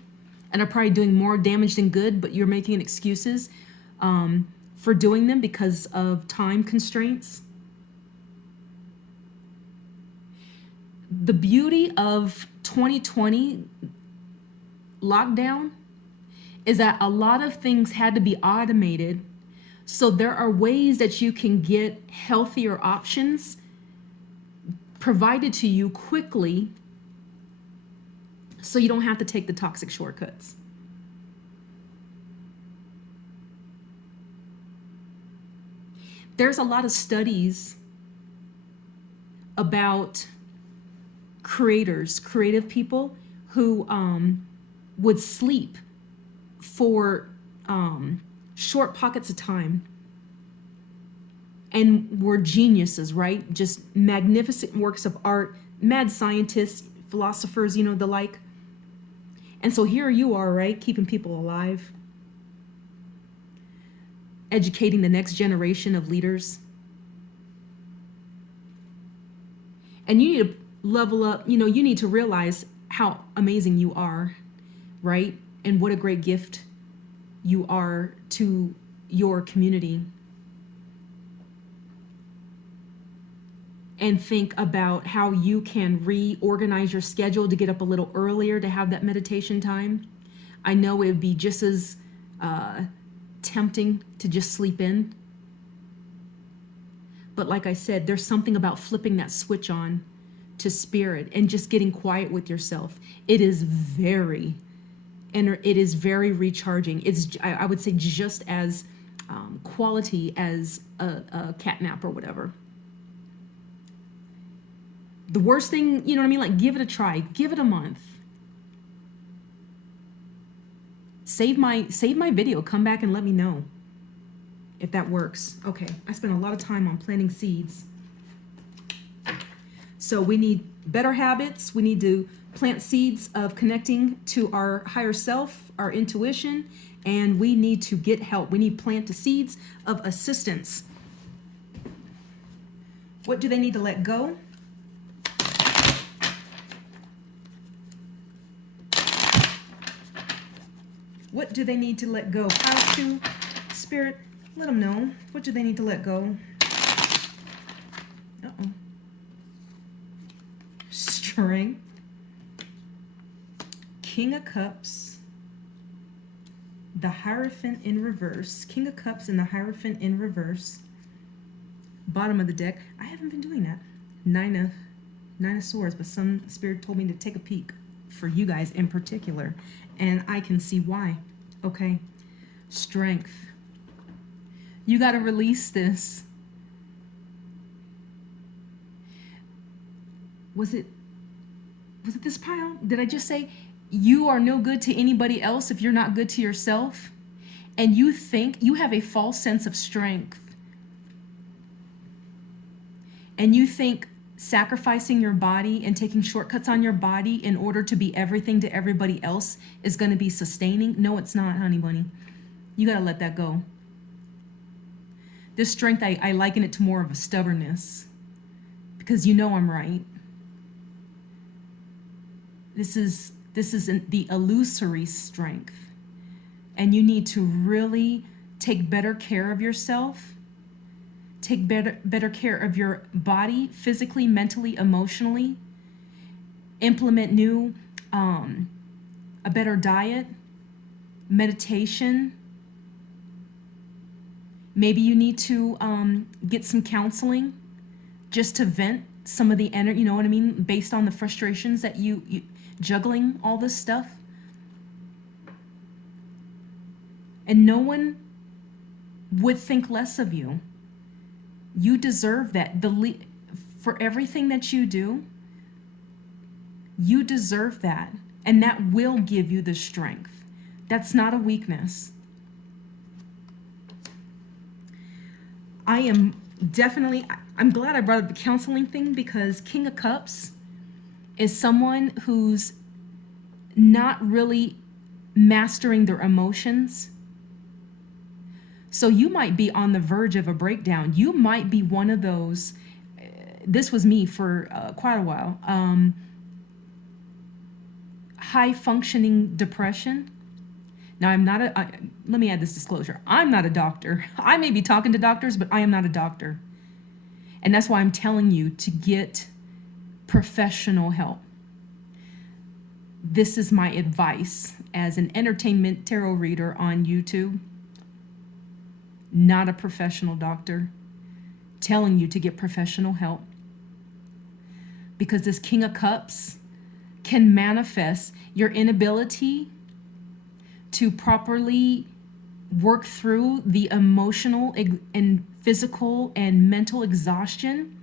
and are probably doing more damage than good, but you're making excuses for doing them because of time constraints. The beauty of 2020 lockdown is that a lot of things had to be automated. So there are ways that you can get healthier options provided to you quickly, so you don't have to take the toxic shortcuts. There's a lot of studies about creative people who would sleep for short pockets of time and were geniuses, right? Just magnificent works of art, mad scientists, philosophers, the like. And so here you are, right? Keeping people alive, educating the next generation of leaders. And you need to level up, you know, you need to realize how amazing you are, right? And what a great gift you are to your community. And think about how you can reorganize your schedule to get up a little earlier to have that meditation time. I know it would be just as tempting to just sleep in. But like I said, there's something about flipping that switch on to spirit and just getting quiet with yourself. It is very recharging. It's, I would say, just as quality as a cat nap or whatever. The worst thing, you know what I mean? Like, give it a try. Give it a month. Save my video. Come back and let me know if that works. Okay, I spent a lot of time on planting seeds. So we need better habits. We need to plant seeds of connecting to our higher self, our intuition, and we need to get help. We need to plant the seeds of assistance. What do they need to let go? What do they need to let go? How to, Spirit, let them know. What do they need to let go? Uh-oh. Strength. King of Cups. The Hierophant in reverse. King of Cups and the Hierophant in reverse. Bottom of the deck. I haven't been doing that. Nine of Swords, but some spirit told me to take a peek for you guys in particular. And I can see why. Okay. Strength. You got to release this. Was it this pile? Did I just say you are no good to anybody else if you're not good to yourself? And you think you have a false sense of strength. And you think sacrificing your body and taking shortcuts on your body in order to be everything to everybody else is going to be sustaining? No, it's not, honey bunny. You got to let that go. This strength, I liken it to more of a stubbornness, because you know I'm right. This is the illusory strength, and you need to really take better care of yourself. Take better care of your body, physically, mentally, emotionally. Implement new, a better diet, meditation. Maybe you need to get some counseling just to vent some of the energy, you know what I mean, based on the frustrations that you juggling all this stuff. And no one would think less of you. You deserve that. For everything that you do, you deserve that. And that will give you the strength. That's not a weakness. I'm glad I brought up the counseling thing, because King of Cups is someone who's not really mastering their emotions. So you might be on the verge of a breakdown. You might be one of those, this was me for quite a while, high functioning depression. Now let me add this disclosure. I'm not a doctor. I may be talking to doctors, but I am not a doctor. And that's why I'm telling you to get professional help. This is my advice as an entertainment tarot reader on YouTube. Not a professional doctor, telling you to get professional help. Because this King of Cups can manifest your inability to properly work through the emotional and physical and mental exhaustion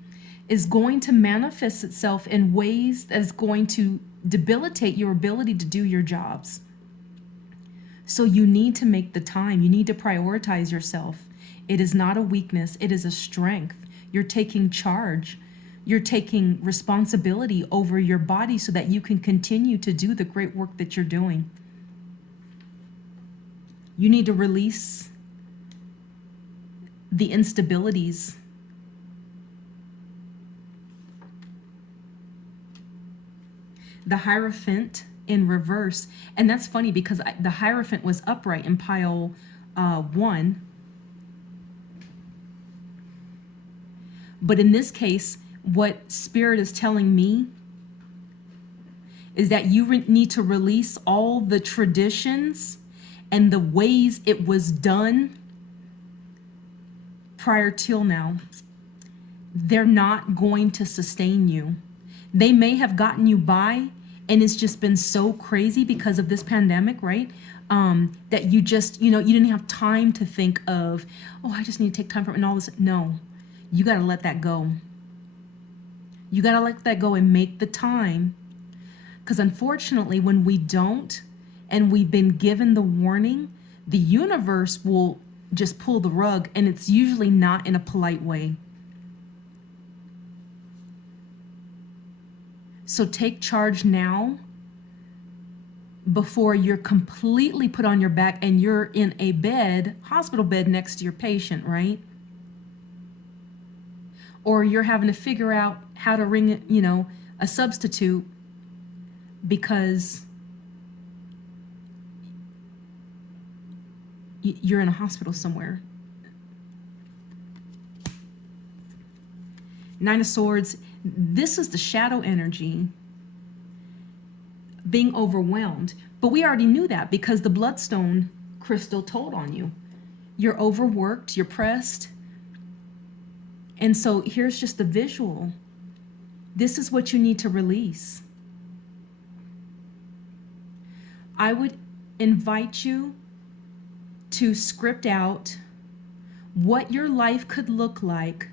is going to manifest itself in ways that is going to debilitate your ability to do your jobs. So you need to make the time. You need to prioritize yourself. It is not a weakness. It is a strength. You're taking charge. You're taking responsibility over your body so that you can continue to do the great work that you're doing. You need to release the instabilities. the Hierophant in reverse. And that's funny because the Hierophant was upright in pile 1. But in this case, what Spirit is telling me is that you need to release all the traditions and the ways it was done prior till now. They're not going to sustain you. They may have gotten you by, and it's just been so crazy because of this pandemic, right? That you just, you didn't have time to think of, oh, I just need to take time for it and all this. No, you got to let that go. You got to let that go and make the time. Because unfortunately, when we don't, and we've been given the warning, the universe will just pull the rug, and it's usually not in a polite way. So take charge now before you're completely put on your back and you're in a bed, hospital bed next to your patient, right? Or you're having to figure out how to ring, a substitute because you're in a hospital somewhere. Nine of Swords, this is the shadow energy being overwhelmed. But we already knew that because the bloodstone crystal told on you. You're overworked, you're pressed. And so here's just the visual. This is what you need to release. I would invite you to script out what your life could look like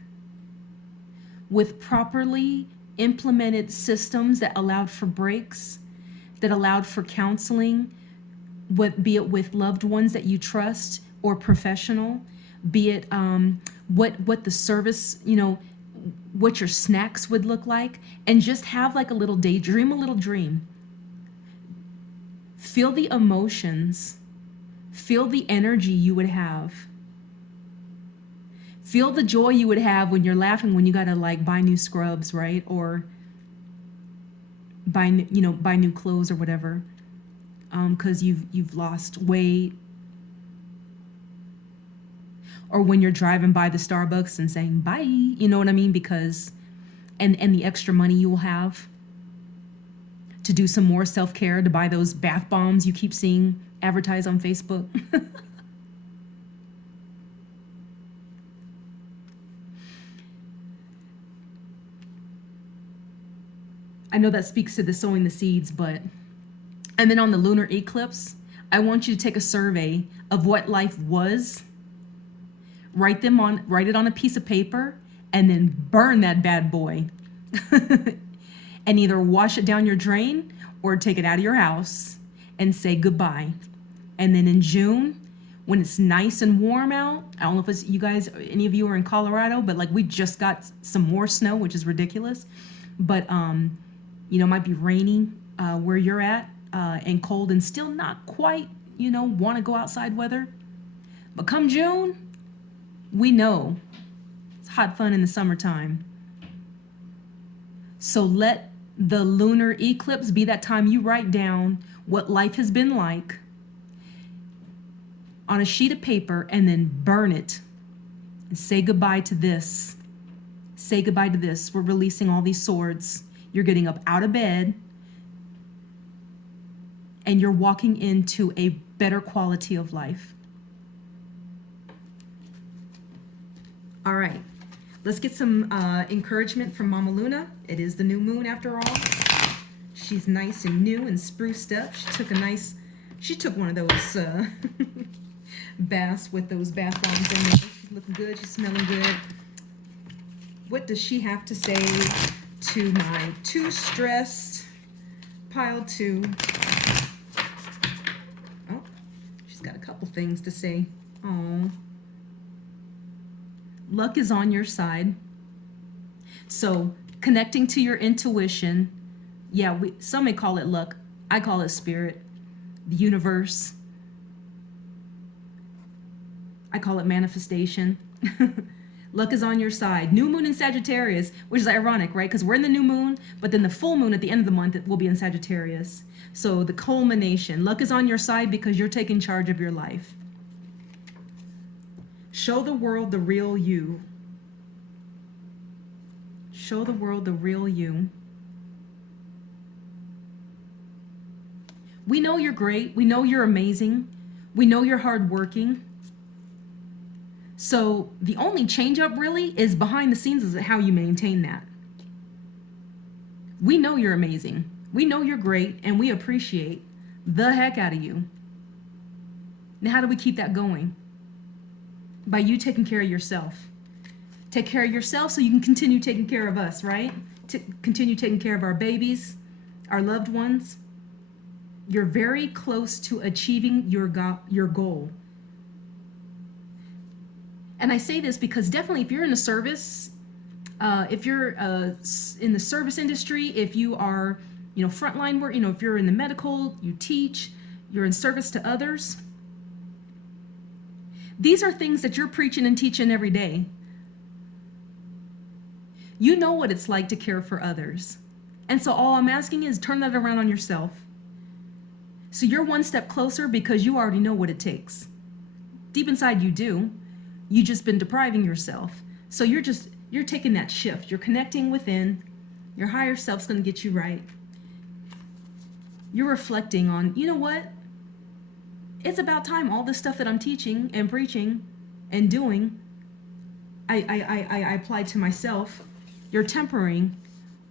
with properly implemented systems that allowed for breaks, that allowed for counseling, be it with loved ones that you trust or professional, be it what the service, what your snacks would look like, and just have like a little daydream, a little dream. Feel the emotions, feel the energy you would have. Feel the joy you would have when you're laughing when you gotta buy new scrubs, right? Or buy new clothes or whatever, because you've lost weight. Or when you're driving by the Starbucks and saying bye, you know what I mean? Because and the extra money you will have to do some more self-care, to buy those bath bombs you keep seeing advertised on Facebook. I know that speaks to the sowing the seeds, and then on the lunar eclipse, I want you to take a survey of what life was, write it on a piece of paper, and then burn that bad boy. And either wash it down your drain or take it out of your house and say goodbye. And then in June, when it's nice and warm out, I don't know if it's any of you are in Colorado, but we just got some more snow, which is ridiculous. But it might be rainy where you're at and cold and still not quite, want to go outside weather. But come June, we know it's hot fun in the summertime. So let the lunar eclipse be that time you write down what life has been like on a sheet of paper and then burn it and say goodbye to this. Say goodbye to this. We're releasing all these swords. You're getting up out of bed and you're walking into a better quality of life. All right, let's get some encouragement from Mama Luna. It is the new moon after all. She's nice and new and spruced up. She took one of those baths with those bath bombs in there. She's looking good, she's smelling good. What does she have to say to my too stressed pile 2? Oh, she's got a couple things to say. Oh, luck is on your side. So connecting to your intuition, some may call it luck. I call it spirit, the universe. I call it manifestation. Luck is on your side. New moon in Sagittarius, which is ironic, right? Because we're in the new moon, but then the full moon at the end of the month it will be in Sagittarius. So the culmination. Luck is on your side because you're taking charge of your life. Show the world the real you. Show the world the real you. We know you're great. We know you're amazing. We know you're hardworking. So the only change up really is behind the scenes is how you maintain that. We know you're amazing. We know you're great, and we appreciate the heck out of you. Now, how do we keep that going? By you taking care of yourself. Take care of yourself so you can continue taking care of us, right? To continue taking care of our babies, our loved ones. You're very close to achieving your goal. And I say this because definitely if you're in a service, if you're in the service industry, if you are, frontline work, if you're in the medical, you teach, you're in service to others. These are things that you're preaching and teaching every day. You know what it's like to care for others. And so all I'm asking is turn that around on yourself. So you're one step closer because you already know what it takes. Deep inside you do. You just been depriving yourself. So you're taking that shift. You're connecting within. Your higher self's going to get you right. You're reflecting on, you know what? It's about time all this stuff that I'm teaching and preaching and doing, I apply to myself. You're tempering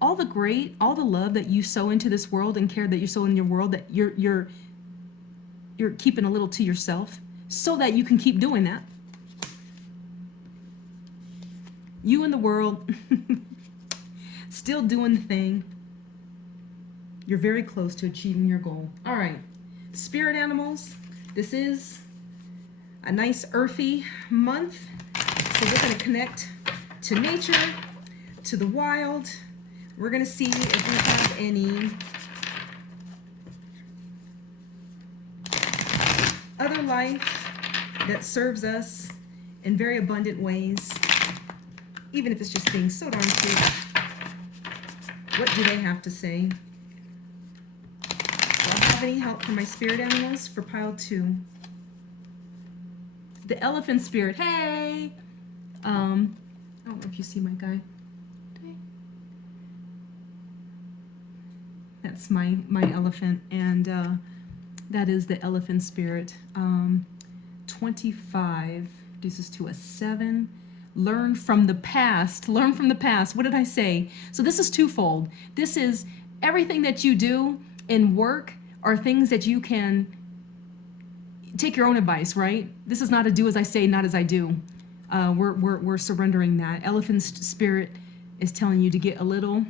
all the love that you sow into this world and care that you sow in your world, that you're keeping a little to yourself so that you can keep doing that. You in the world, still doing the thing. You're very close to achieving your goal. All right, spirit animals, this is a nice earthy month. So we're going to connect to nature, to the wild. We're going to see if we have any other life that serves us in very abundant ways, even if it's just being so darn cute. What do they have to say? Do I have any help from my spirit animals for pile 2? The elephant spirit. Hey! I don't know if you see my guy. That's my elephant, and that is the elephant spirit. 25 reduces to a 7. Learn from the past. Learn from the past. What did I say? So this is twofold. This is everything that you do in work are things that you can take your own advice, right? This is not a do as I say, not as I do. We're surrendering that. Elephant spirit is telling you to get a little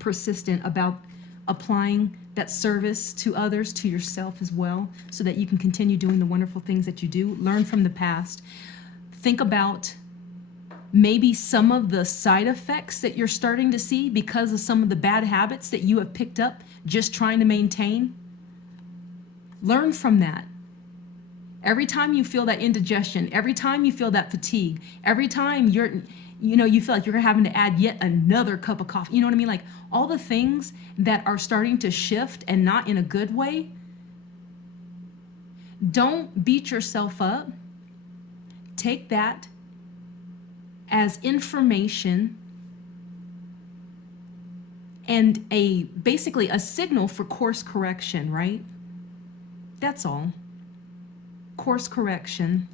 persistent about applying that service to others, to yourself as well, so that you can continue doing the wonderful things that you do. Learn from the past. Think about maybe some of the side effects that you're starting to see because of some of the bad habits that you have picked up just trying to maintain. Learn from that. Every time you feel that indigestion, every time you feel that fatigue, every time you feel like you're having to add yet another cup of coffee, you know what I mean? Like all the things that are starting to shift and not in a good way, don't beat yourself up. Take that as information and basically a signal for course correction, right? That's all. Course correction.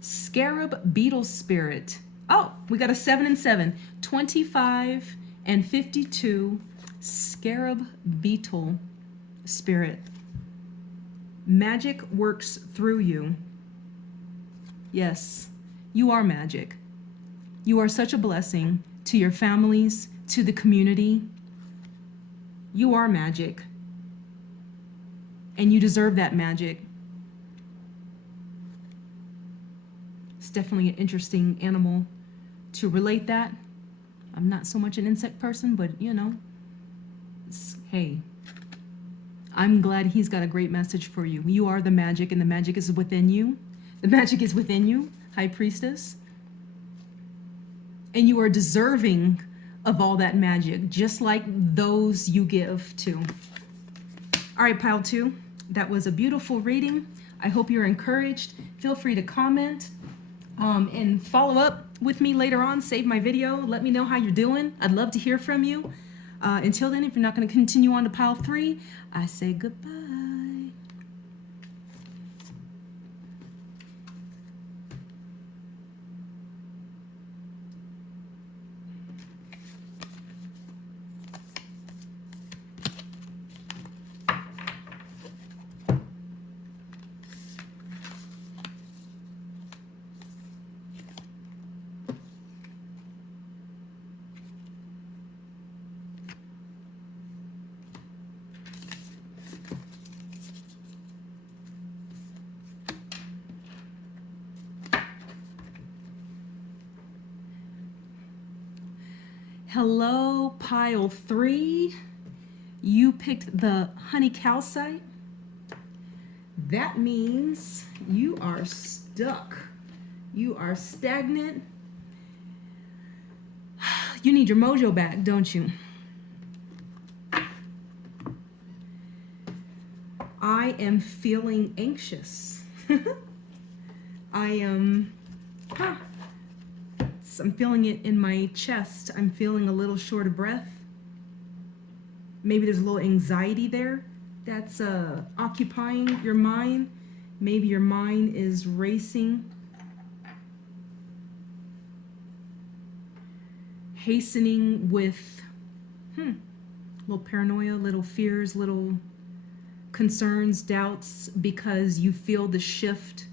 Scarab beetle spirit. Oh, we got a 7 and 7. 25 and 52. Scarab beetle spirit. Magic works through you. Yes, you are magic. You are such a blessing to your families, to the community. You are magic. And you deserve that magic. It's definitely an interesting animal to relate that. I'm not so much an insect person, but hey, I'm glad he's got a great message for you. You are the magic, and the magic is within you. The magic is within you. High Priestess. And you are deserving of all that magic, just like those you give to. All right, pile 2, that was a beautiful reading. I hope you're encouraged. Feel free to comment and follow up with me later on. Save my video. Let me know how you're doing. I'd love to hear from you. Until then, if you're not going to continue on to pile 3, I say goodbye. Hello, pile 3. You picked the honey calcite. That means you are stuck. You are stagnant. You need your mojo back, don't you? I am feeling anxious. I'm feeling it in my chest. I'm feeling a little short of breath. Maybe there's a little anxiety there that's occupying your mind. Maybe your mind is racing, hastening with little paranoia, little fears, little concerns, doubts, because you feel the shift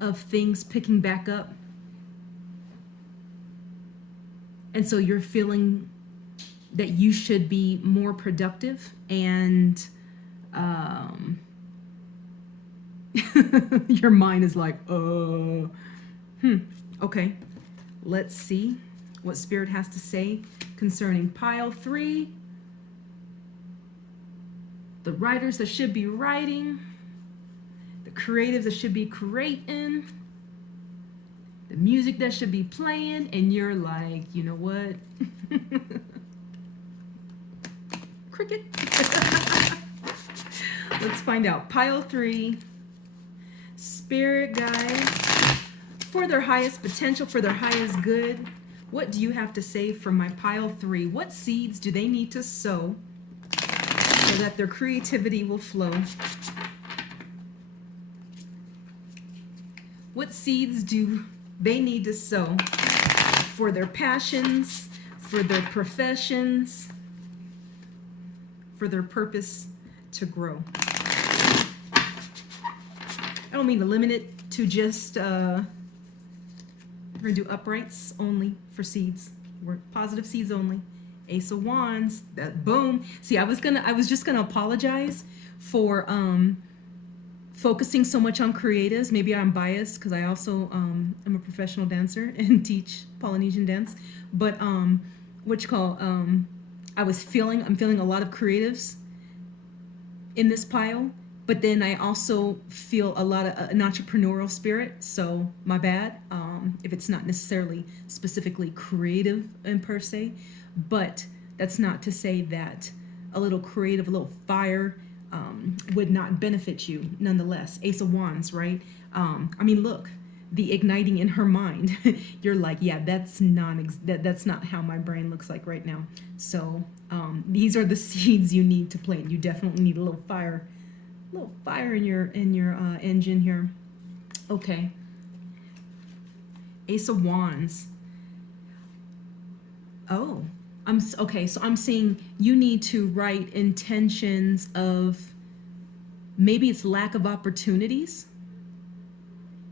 of things picking back up. And so you're feeling that you should be more productive, and your mind is like, okay, let's see what Spirit has to say concerning pile 3. The writers that should be writing, the creatives that should be creating, the music that should be playing, and you're like, you know what? Cricket. Let's find out. Pile 3, Spirit guides, for their highest potential, for their highest good, what do you have to say for my pile 3? What seeds do they need to sow so that their creativity will flow? What seeds do they need to sow for their passions, for their professions, for their purpose to grow? I don't mean to limit it to just, we're gonna do uprights only for seeds. We're positive seeds only. Ace of Wands, that boom. See, I was just gonna apologize for focusing so much on creatives. Maybe I'm biased because I also am a professional dancer and teach Polynesian dance. But I'm feeling a lot of creatives in this pile, but then I also feel a lot of an entrepreneurial spirit. So my bad if it's not necessarily specifically creative in per se, but that's not to say that a little creative, a little fire would not benefit you nonetheless. Ace of Wands, right? I mean, look, the igniting in her mind. You're like, yeah, that's not how my brain looks like right now. So these are the seeds you need to plant. You definitely need a little fire in your engine here. Okay. Ace of Wands. Oh. So I'm seeing you need to write intentions of, maybe it's lack of opportunities.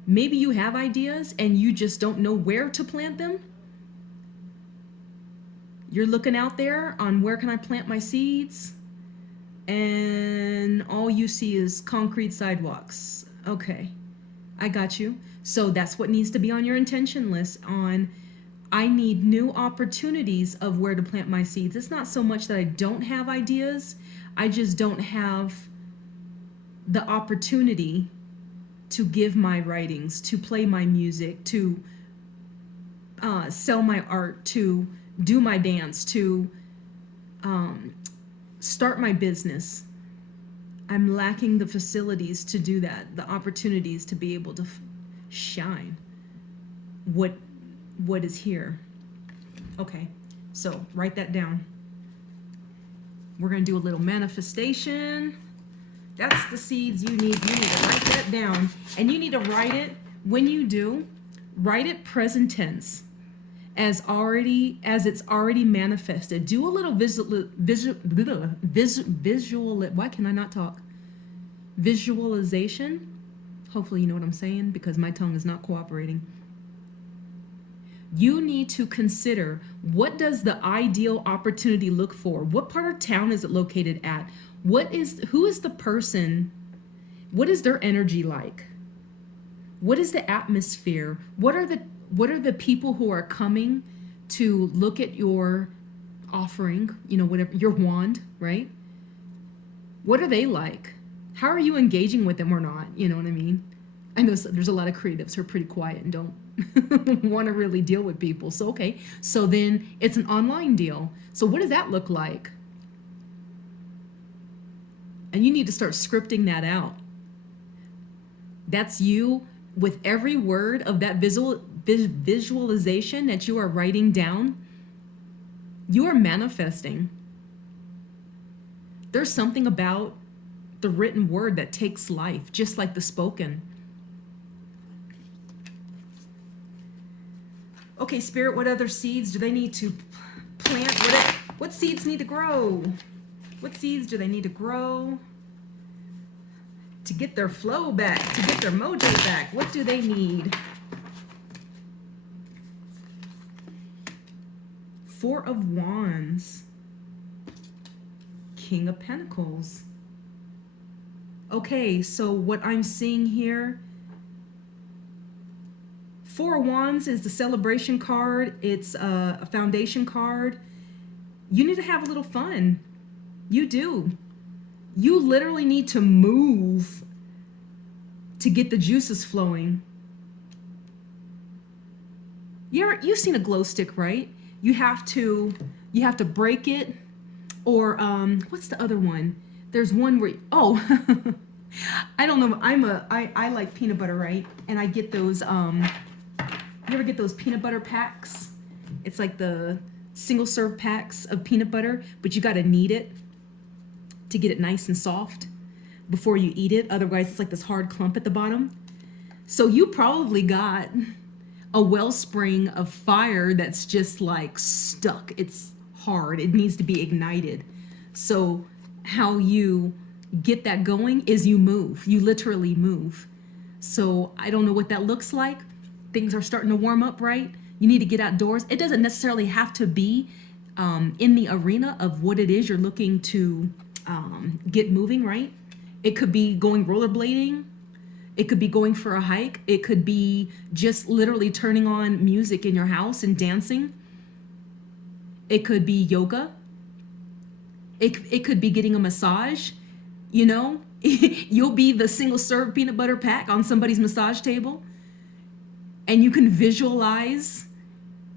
Maybe you have ideas and you just don't know where to plant them. You're looking out there on where can I plant my seeds, and all you see is concrete sidewalks. Okay, I got you. So that's what needs to be on your intention list. I need new opportunities of where to plant my seeds. It's not so much that I don't have ideas, I just don't have the opportunity to give my writings, to play my music, to sell my art, to do my dance, to start my business. I'm lacking the facilities to do that, the opportunities to be able to shine what is here. Okay, so write that down. We're going to do a little manifestation. That's the seeds you need. You need to write that down. And you need to write it, when you do, write it present tense, as it's already manifested. Do a little why can I not talk? Visualization. Hopefully you know what I'm saying, because my tongue is not cooperating. You need to consider, what does the ideal opportunity look for? What part of town is it located at? Who is the person? What is their energy like? What is the atmosphere? What are the people who are coming to look at your offering, whatever, your wand, right? What are they like? How are you engaging with them or not? You know what I mean? I know there's a lot of creatives who are pretty quiet and don't want to really deal with people. So, okay. So then it's an online deal. So what does that look like? And you need to start scripting that out. That's you with every word of that visualization that you are writing down. You are manifesting. There's something about the written word that takes life, just like the spoken. Okay, Spirit, what other seeds do they need to plant? What seeds need to grow? What seeds do they need to grow to get their flow back, to get their mojo back? What do they need? Four of Wands. King of Pentacles. Okay, so what I'm seeing here, Four of Wands is the celebration card. It's a foundation card. You need to have a little fun. You do. You literally need to move to get the juices flowing. You've seen a glow stick, right? You have to break it, or what's the other one? There's one where I don't know. I like peanut butter, right? And I get those you ever get those peanut butter packs? It's like the single serve packs of peanut butter, but you got to knead it to get it nice and soft before you eat it. Otherwise, it's like this hard clump at the bottom. So you probably got a wellspring of fire that's just like stuck. It's hard. It needs to be ignited. So how you get that going is you move. You literally move. So I don't know what that looks like. Things are starting to warm up, right? You need to get outdoors. It doesn't necessarily have to be in the arena of what it is you're looking to get moving, right? It could be going rollerblading. It could be going for a hike. It could be just literally turning on music in your house and dancing. It could be yoga. It could be getting a massage, You'll be the single serve peanut butter pack on somebody's massage table. And you can visualize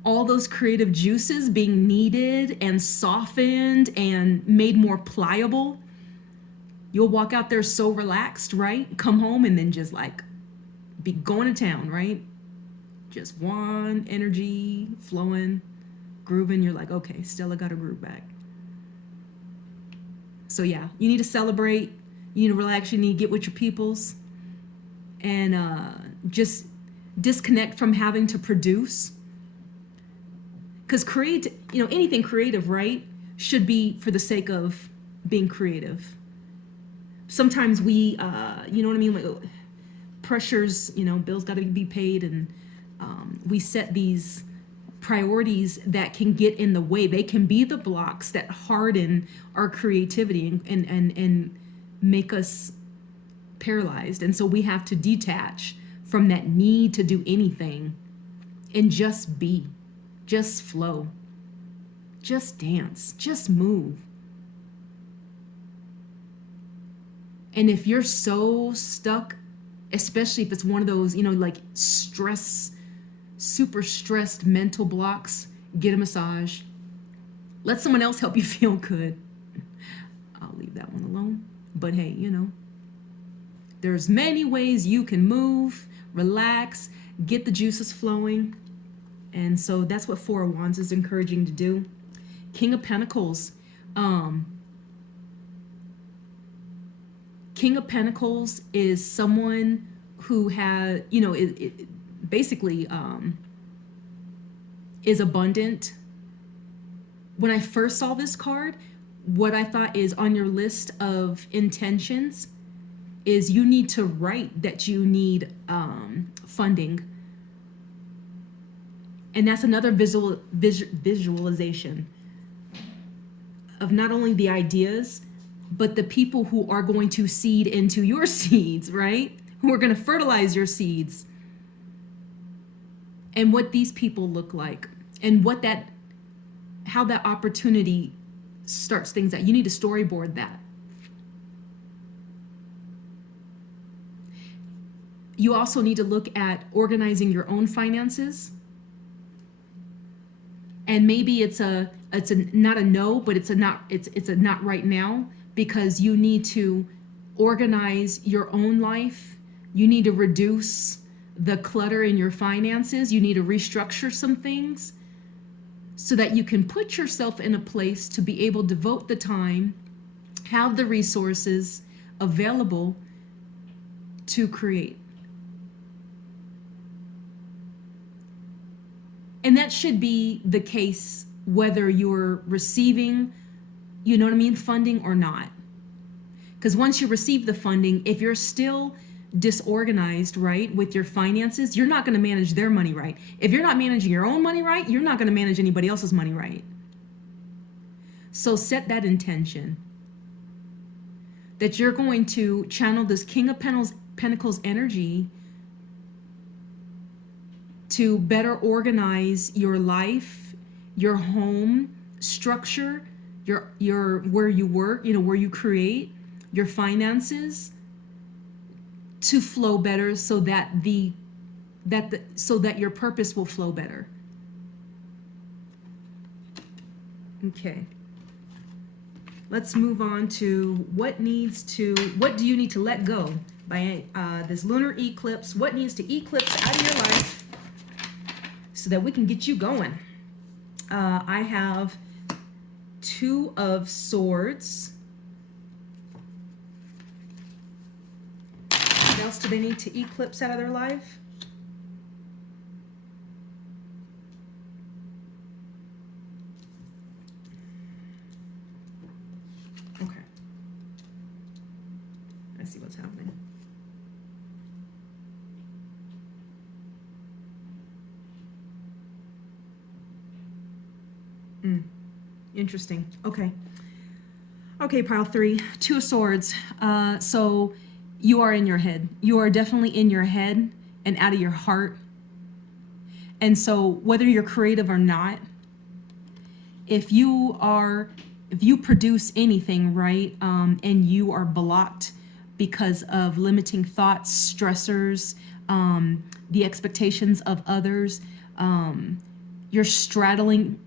all those creative juices being kneaded and softened and made more pliable. You'll walk out there so relaxed, right? Come home and then just like be going to town, right? Just one energy flowing, grooving. You're like, okay, Stella got her groove back. So yeah, you need to celebrate. You need to relax. You need to get with your peoples and just disconnect from having to produce. Because anything creative, right, should be for the sake of being creative. Sometimes we, you know what I mean, like pressures, bills got to be paid, and we set these priorities that can get in the way. They can be the blocks that harden our creativity and make us paralyzed. And so we have to detach from that need to do anything and just be, just flow, just dance, just move. And if you're so stuck especially if it's one of those, like stress, super stressed mental blocks. Get a massage. Let someone else help you feel good. I'll leave that one alone. But hey, there's many ways you can move, relax, get the juices flowing. And so that's what Four of Wands is encouraging to do. King of Pentacles. King of Pentacles is someone who has, basically is abundant. When I first saw this card, what I thought is on your list of intentions is you need to write that you need funding. And that's another visualization of not only the ideas, but the people who are going to seed into your seeds, right? Who are going to fertilize your seeds. And what these people look like. And how that opportunity starts things out. You need to storyboard that. You also need to look at organizing your own finances. And maybe it's a not a no, but it's a not right now, because you need to organize your own life. You need to reduce the clutter in your finances. You need to restructure some things so that you can put yourself in a place to be able to devote the time, have the resources available to create. And that should be the case whether you're receiving, funding or not. Because once you receive the funding, if you're still disorganized, right, with your finances, you're not going to manage their money right. If you're not managing your own money right, you're not going to manage anybody else's money right. So set that intention that you're going to channel this King of Pentacles energy to better organize your life, your home structure, your where you work, where you create, your finances, to flow better so that so that your purpose will flow better. Okay. Let's move on to what do you need to let go by this lunar eclipse? What needs to eclipse out of your life so that we can get you going? I have Two of Swords. What else do they need to eclipse out of their life? Okay. I see what's happening. Interesting. Okay. Okay, pile 3. Two of Swords. So you are in your head. You are definitely in your head and out of your heart. And so whether you're creative or not, if you produce anything, right, and you are blocked because of limiting thoughts, stressors, the expectations of others, you're straddling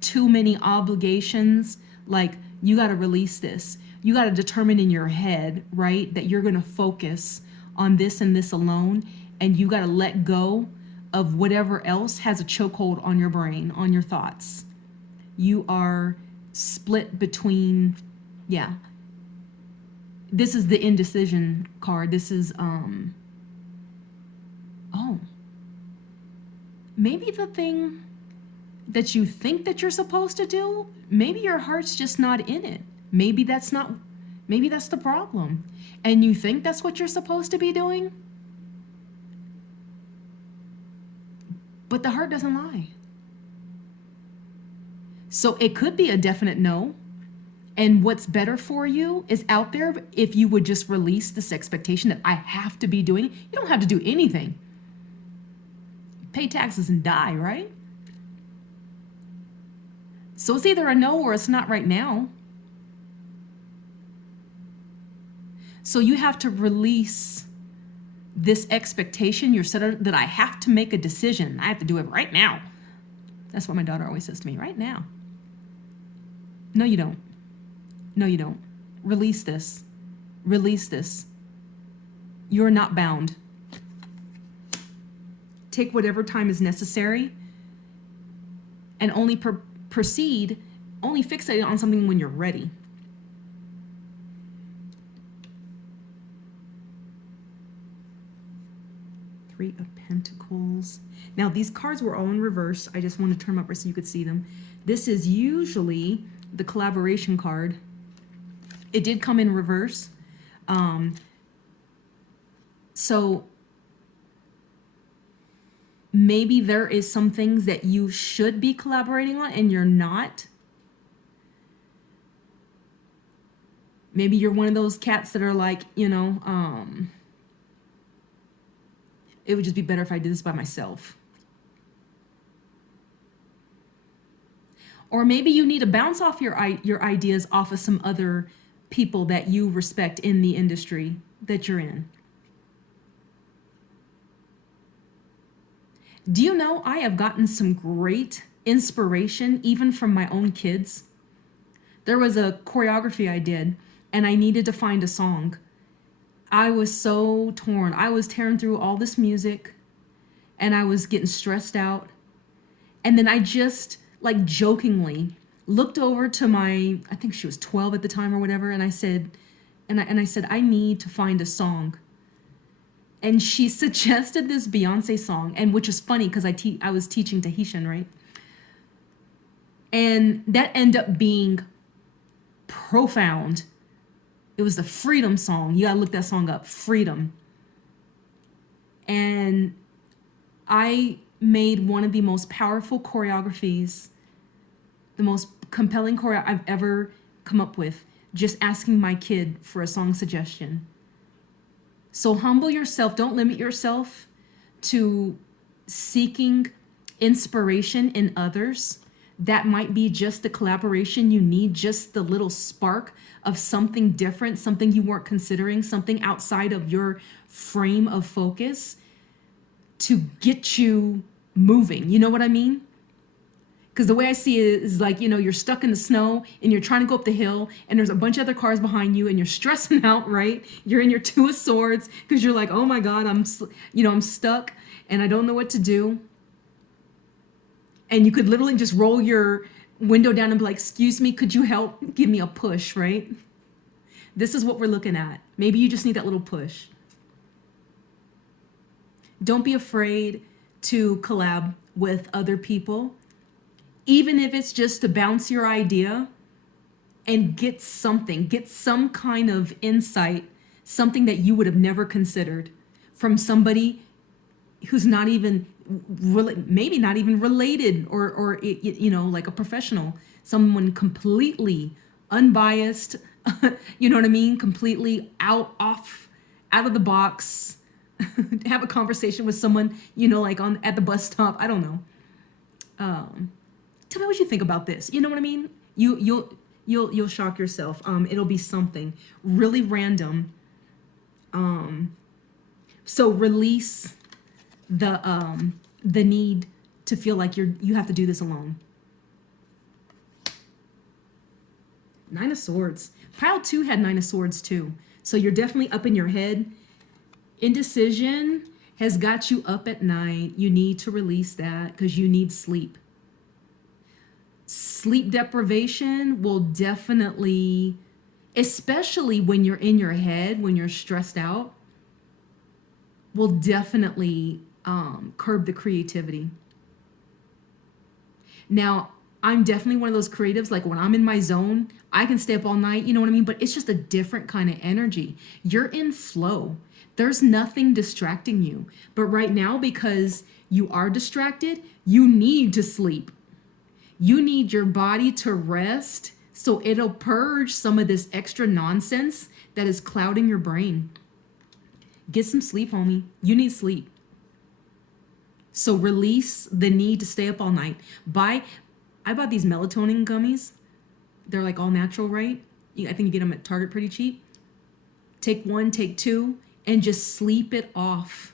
too many obligations, like you got to release this. You got to determine in your head, right, that you're going to focus on this and this alone, and you got to let go of whatever else has a chokehold on your brain, on your thoughts. You are split between, this is the indecision card. This is, maybe the thing that you think that you're supposed to do, maybe your heart's just not in it. Maybe that's the problem. And you think that's what you're supposed to be doing, but the heart doesn't lie. So it could be a definite no. And what's better for you is out there if you would just release this expectation that I have to be doing it. You don't have to do anything. Pay taxes and die, right? So it's either a no or it's not right now. So you have to release this expectation, you're set that I have to make a decision. I have to do it right now. That's what my daughter always says to me, right now. No, you don't. No, you don't. Release this. Release this. You're not bound. Take whatever time is necessary and only proceed, only fixate on something when you're ready. Three of Pentacles. Now, these cards were all in reverse. I just want to turn them up so you could see them. This is usually the collaboration card. It did come in reverse. So maybe there is some things that you should be collaborating on and you're not. Maybe you're one of those cats that are like, you know, it would just be better if I did this by myself. Or maybe you need to bounce off your ideas off of some other people that you respect in the industry that you're in. Do you know I have gotten some great inspiration even from my own kids? There was a choreography I did and I needed to find a song. I was so torn. I was tearing through all this music and I was getting stressed out. And then I just like jokingly looked over to my, I think she was 12 at the time or whatever. And I said, I said, I need to find a song. And she suggested this Beyonce song, and which is funny because I was teaching Tahitian, right? And that ended up being profound. It was the Freedom song. You gotta look that song up, Freedom. And I made one of the most powerful choreographies, the most compelling choreo I've ever come up with, just asking my kid for a song suggestion. So humble yourself. Don't limit yourself to seeking inspiration in others. That might be just the collaboration you need, just the little spark of something different, something you weren't considering, something outside of your frame of focus to get you moving. You know what I mean? Because the way I see it is like, you know, you're stuck in the snow and you're trying to go up the hill and there's a bunch of other cars behind you and you're stressing out, right? You're in your Two of Swords because you're like, oh my God, I'm stuck and I don't know what to do. And you could literally just roll your window down and be like, excuse me, could you help give me a push, right? This is what we're looking at. Maybe you just need that little push. Don't be afraid to collab with other people. Even if it's just to bounce your idea and get some kind of insight, something that you would have never considered from somebody who's not even, maybe not even related or you know, like a professional, someone completely unbiased, you know what I mean? Completely out of the box, have a conversation with someone, you know, like at the bus stop. I don't know. Tell me what you think about this. You know what I mean? You'll shock yourself. It'll be something really random. So release the need to feel like you have to do this alone. Nine of Swords. Pile 2 had Nine of Swords too. So you're definitely up in your head. Indecision has got you up at night. You need to release that because you need sleep. Sleep deprivation will definitely, especially when you're in your head, when you're stressed out, will definitely curb the creativity. Now, I'm definitely one of those creatives, like when I'm in my zone, I can stay up all night, you know what I mean? But it's just a different kind of energy. You're in flow. There's nothing distracting you. But right now, because you are distracted, you need to sleep. You need your body to rest so it'll purge some of this extra nonsense that is clouding your brain. Get some sleep, homie. You need sleep. So release the need to stay up all night. I bought these melatonin gummies. They're like all natural, right? I think you get them at Target pretty cheap. Take 1, take 2, and just sleep it off.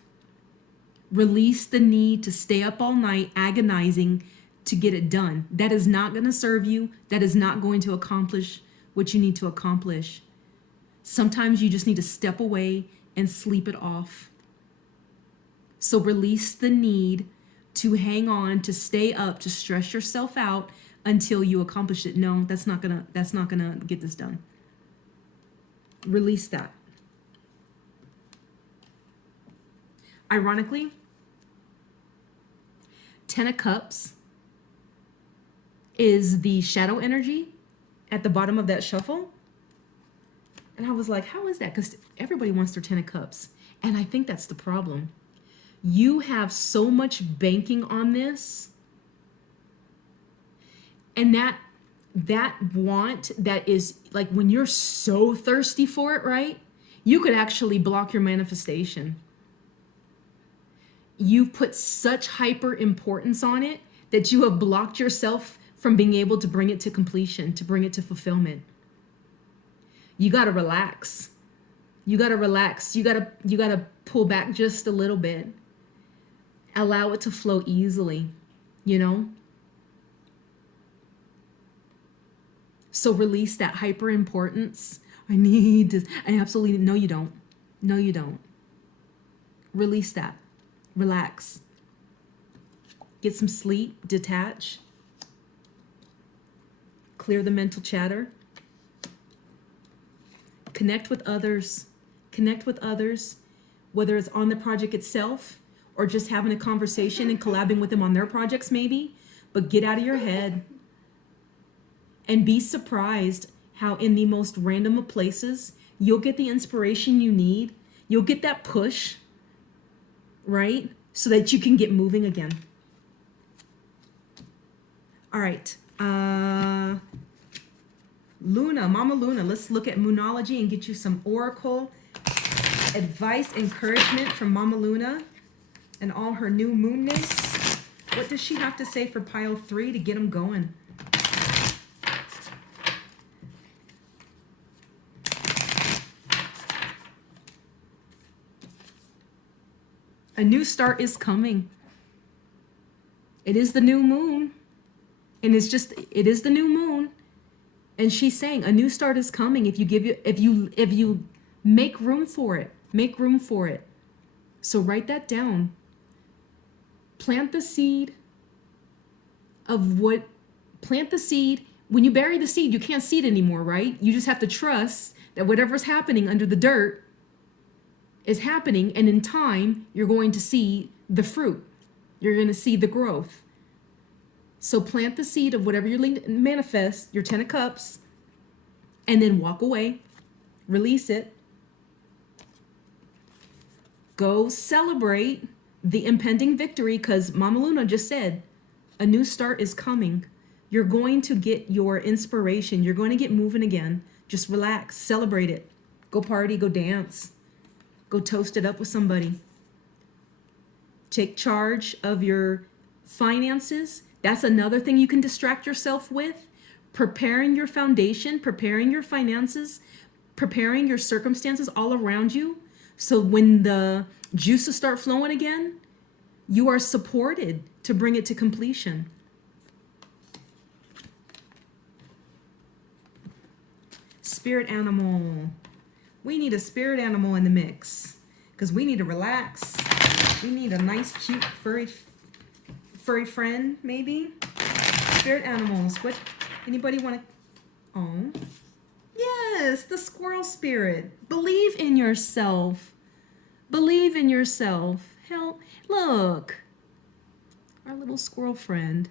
Release the need to stay up all night agonizing to get it done. That is not going to serve you. That is not going to accomplish what you need to accomplish. Sometimes you just need to step away and sleep it off. So release the need to hang on, to stay up, to stress yourself out until you accomplish it. No, that's not gonna get this done. Release that. Ironically, 10 of Cups is the shadow energy at the bottom of that shuffle. And I was like, how is that? Because everybody wants their 10 of Cups. And I think that's the problem. You have so much banking on this. And that want that is like when you're so thirsty for it, right? You could actually block your manifestation. You've put such hyper importance on it that you have blocked yourself from being able to bring it to completion, to bring it to fulfillment. You got to relax. You got to relax. You got to pull back just a little bit. Allow it to flow easily, you know? So release that hyper importance. I need this. I absolutely, no, you don't. No, you don't. Release that. Relax. Get some sleep. Detach. Clear the mental chatter. Connect with others. Connect with others, whether it's on the project itself or just having a conversation and collabing with them on their projects maybe. But get out of your head and be surprised how in the most random of places, you'll get the inspiration you need. You'll get that push, right? So that you can get moving again. All right. Luna, Mama Luna, let's look at Moonology and get you some oracle advice, encouragement from Mama Luna and all her new moonness. What does she have to say for pile 3 to get them going? A new start is coming. It is the new moon. And it is the new moon. And she's saying a new start is coming if you make room for it. Make room for it. So write that down. Plant the seed. When you bury the seed, you can't see it anymore, right? You just have to trust that whatever's happening under the dirt is happening, and in time, you're going to see the fruit. You're going to see the growth. So plant the seed of whatever you manifest, your 10 of Cups, and then walk away. Release it. Go celebrate the impending victory, because Mama Luna just said, a new start is coming. You're going to get your inspiration. You're going to get moving again. Just relax. Celebrate it. Go party. Go dance. Go toast it up with somebody. Take charge of your finances. That's another thing you can distract yourself with. Preparing your foundation, preparing your finances, preparing your circumstances all around you. So when the juices start flowing again, you are supported to bring it to completion. Spirit animal. We need a spirit animal in the mix because we need to relax. We need a nice, cute, furry friend, maybe. Spirit animals. What? Anybody want to? Oh, yes, the squirrel spirit. Believe in yourself. Believe in yourself. Hell, look, our little squirrel friend.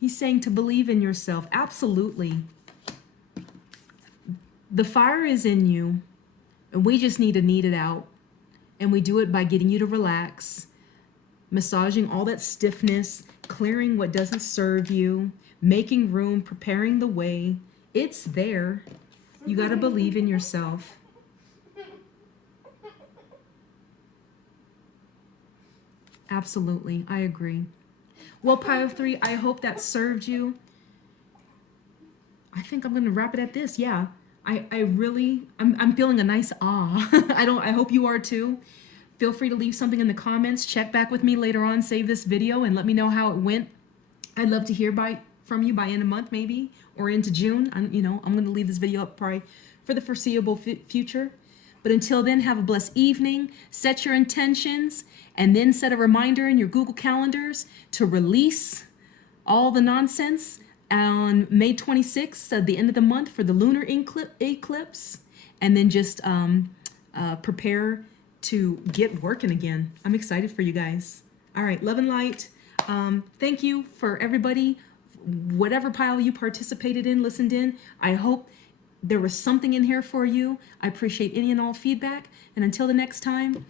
He's saying to believe in yourself. Absolutely. The fire is in you, and we just need to knead it out. And we do it by getting you to relax, massaging all that stiffness, clearing what doesn't serve you, making room, preparing the way. It's there. You got to believe in yourself. Absolutely. I agree. Well, pile 3, I hope that served you. I think I'm going to wrap it at this. Yeah. I'm feeling a nice awe. I hope you are too. Feel free to leave something in the comments. Check back with me later on, save this video, and let me know how it went. I'd love to hear from you by end of month maybe, or into June. I'm going to leave this video up probably for the foreseeable future. But until then, have a blessed evening. Set your intentions, and then set a reminder in your Google calendars to release all the nonsense on May 26th, at the end of the month, for the lunar eclipse, and then just prepare to get working again. I'm excited for you guys. All right, love and light. Thank you for everybody, whatever pile you participated in, listened in. I hope there was something in here for you. I appreciate any and all feedback. And until the next time,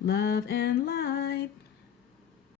love and light.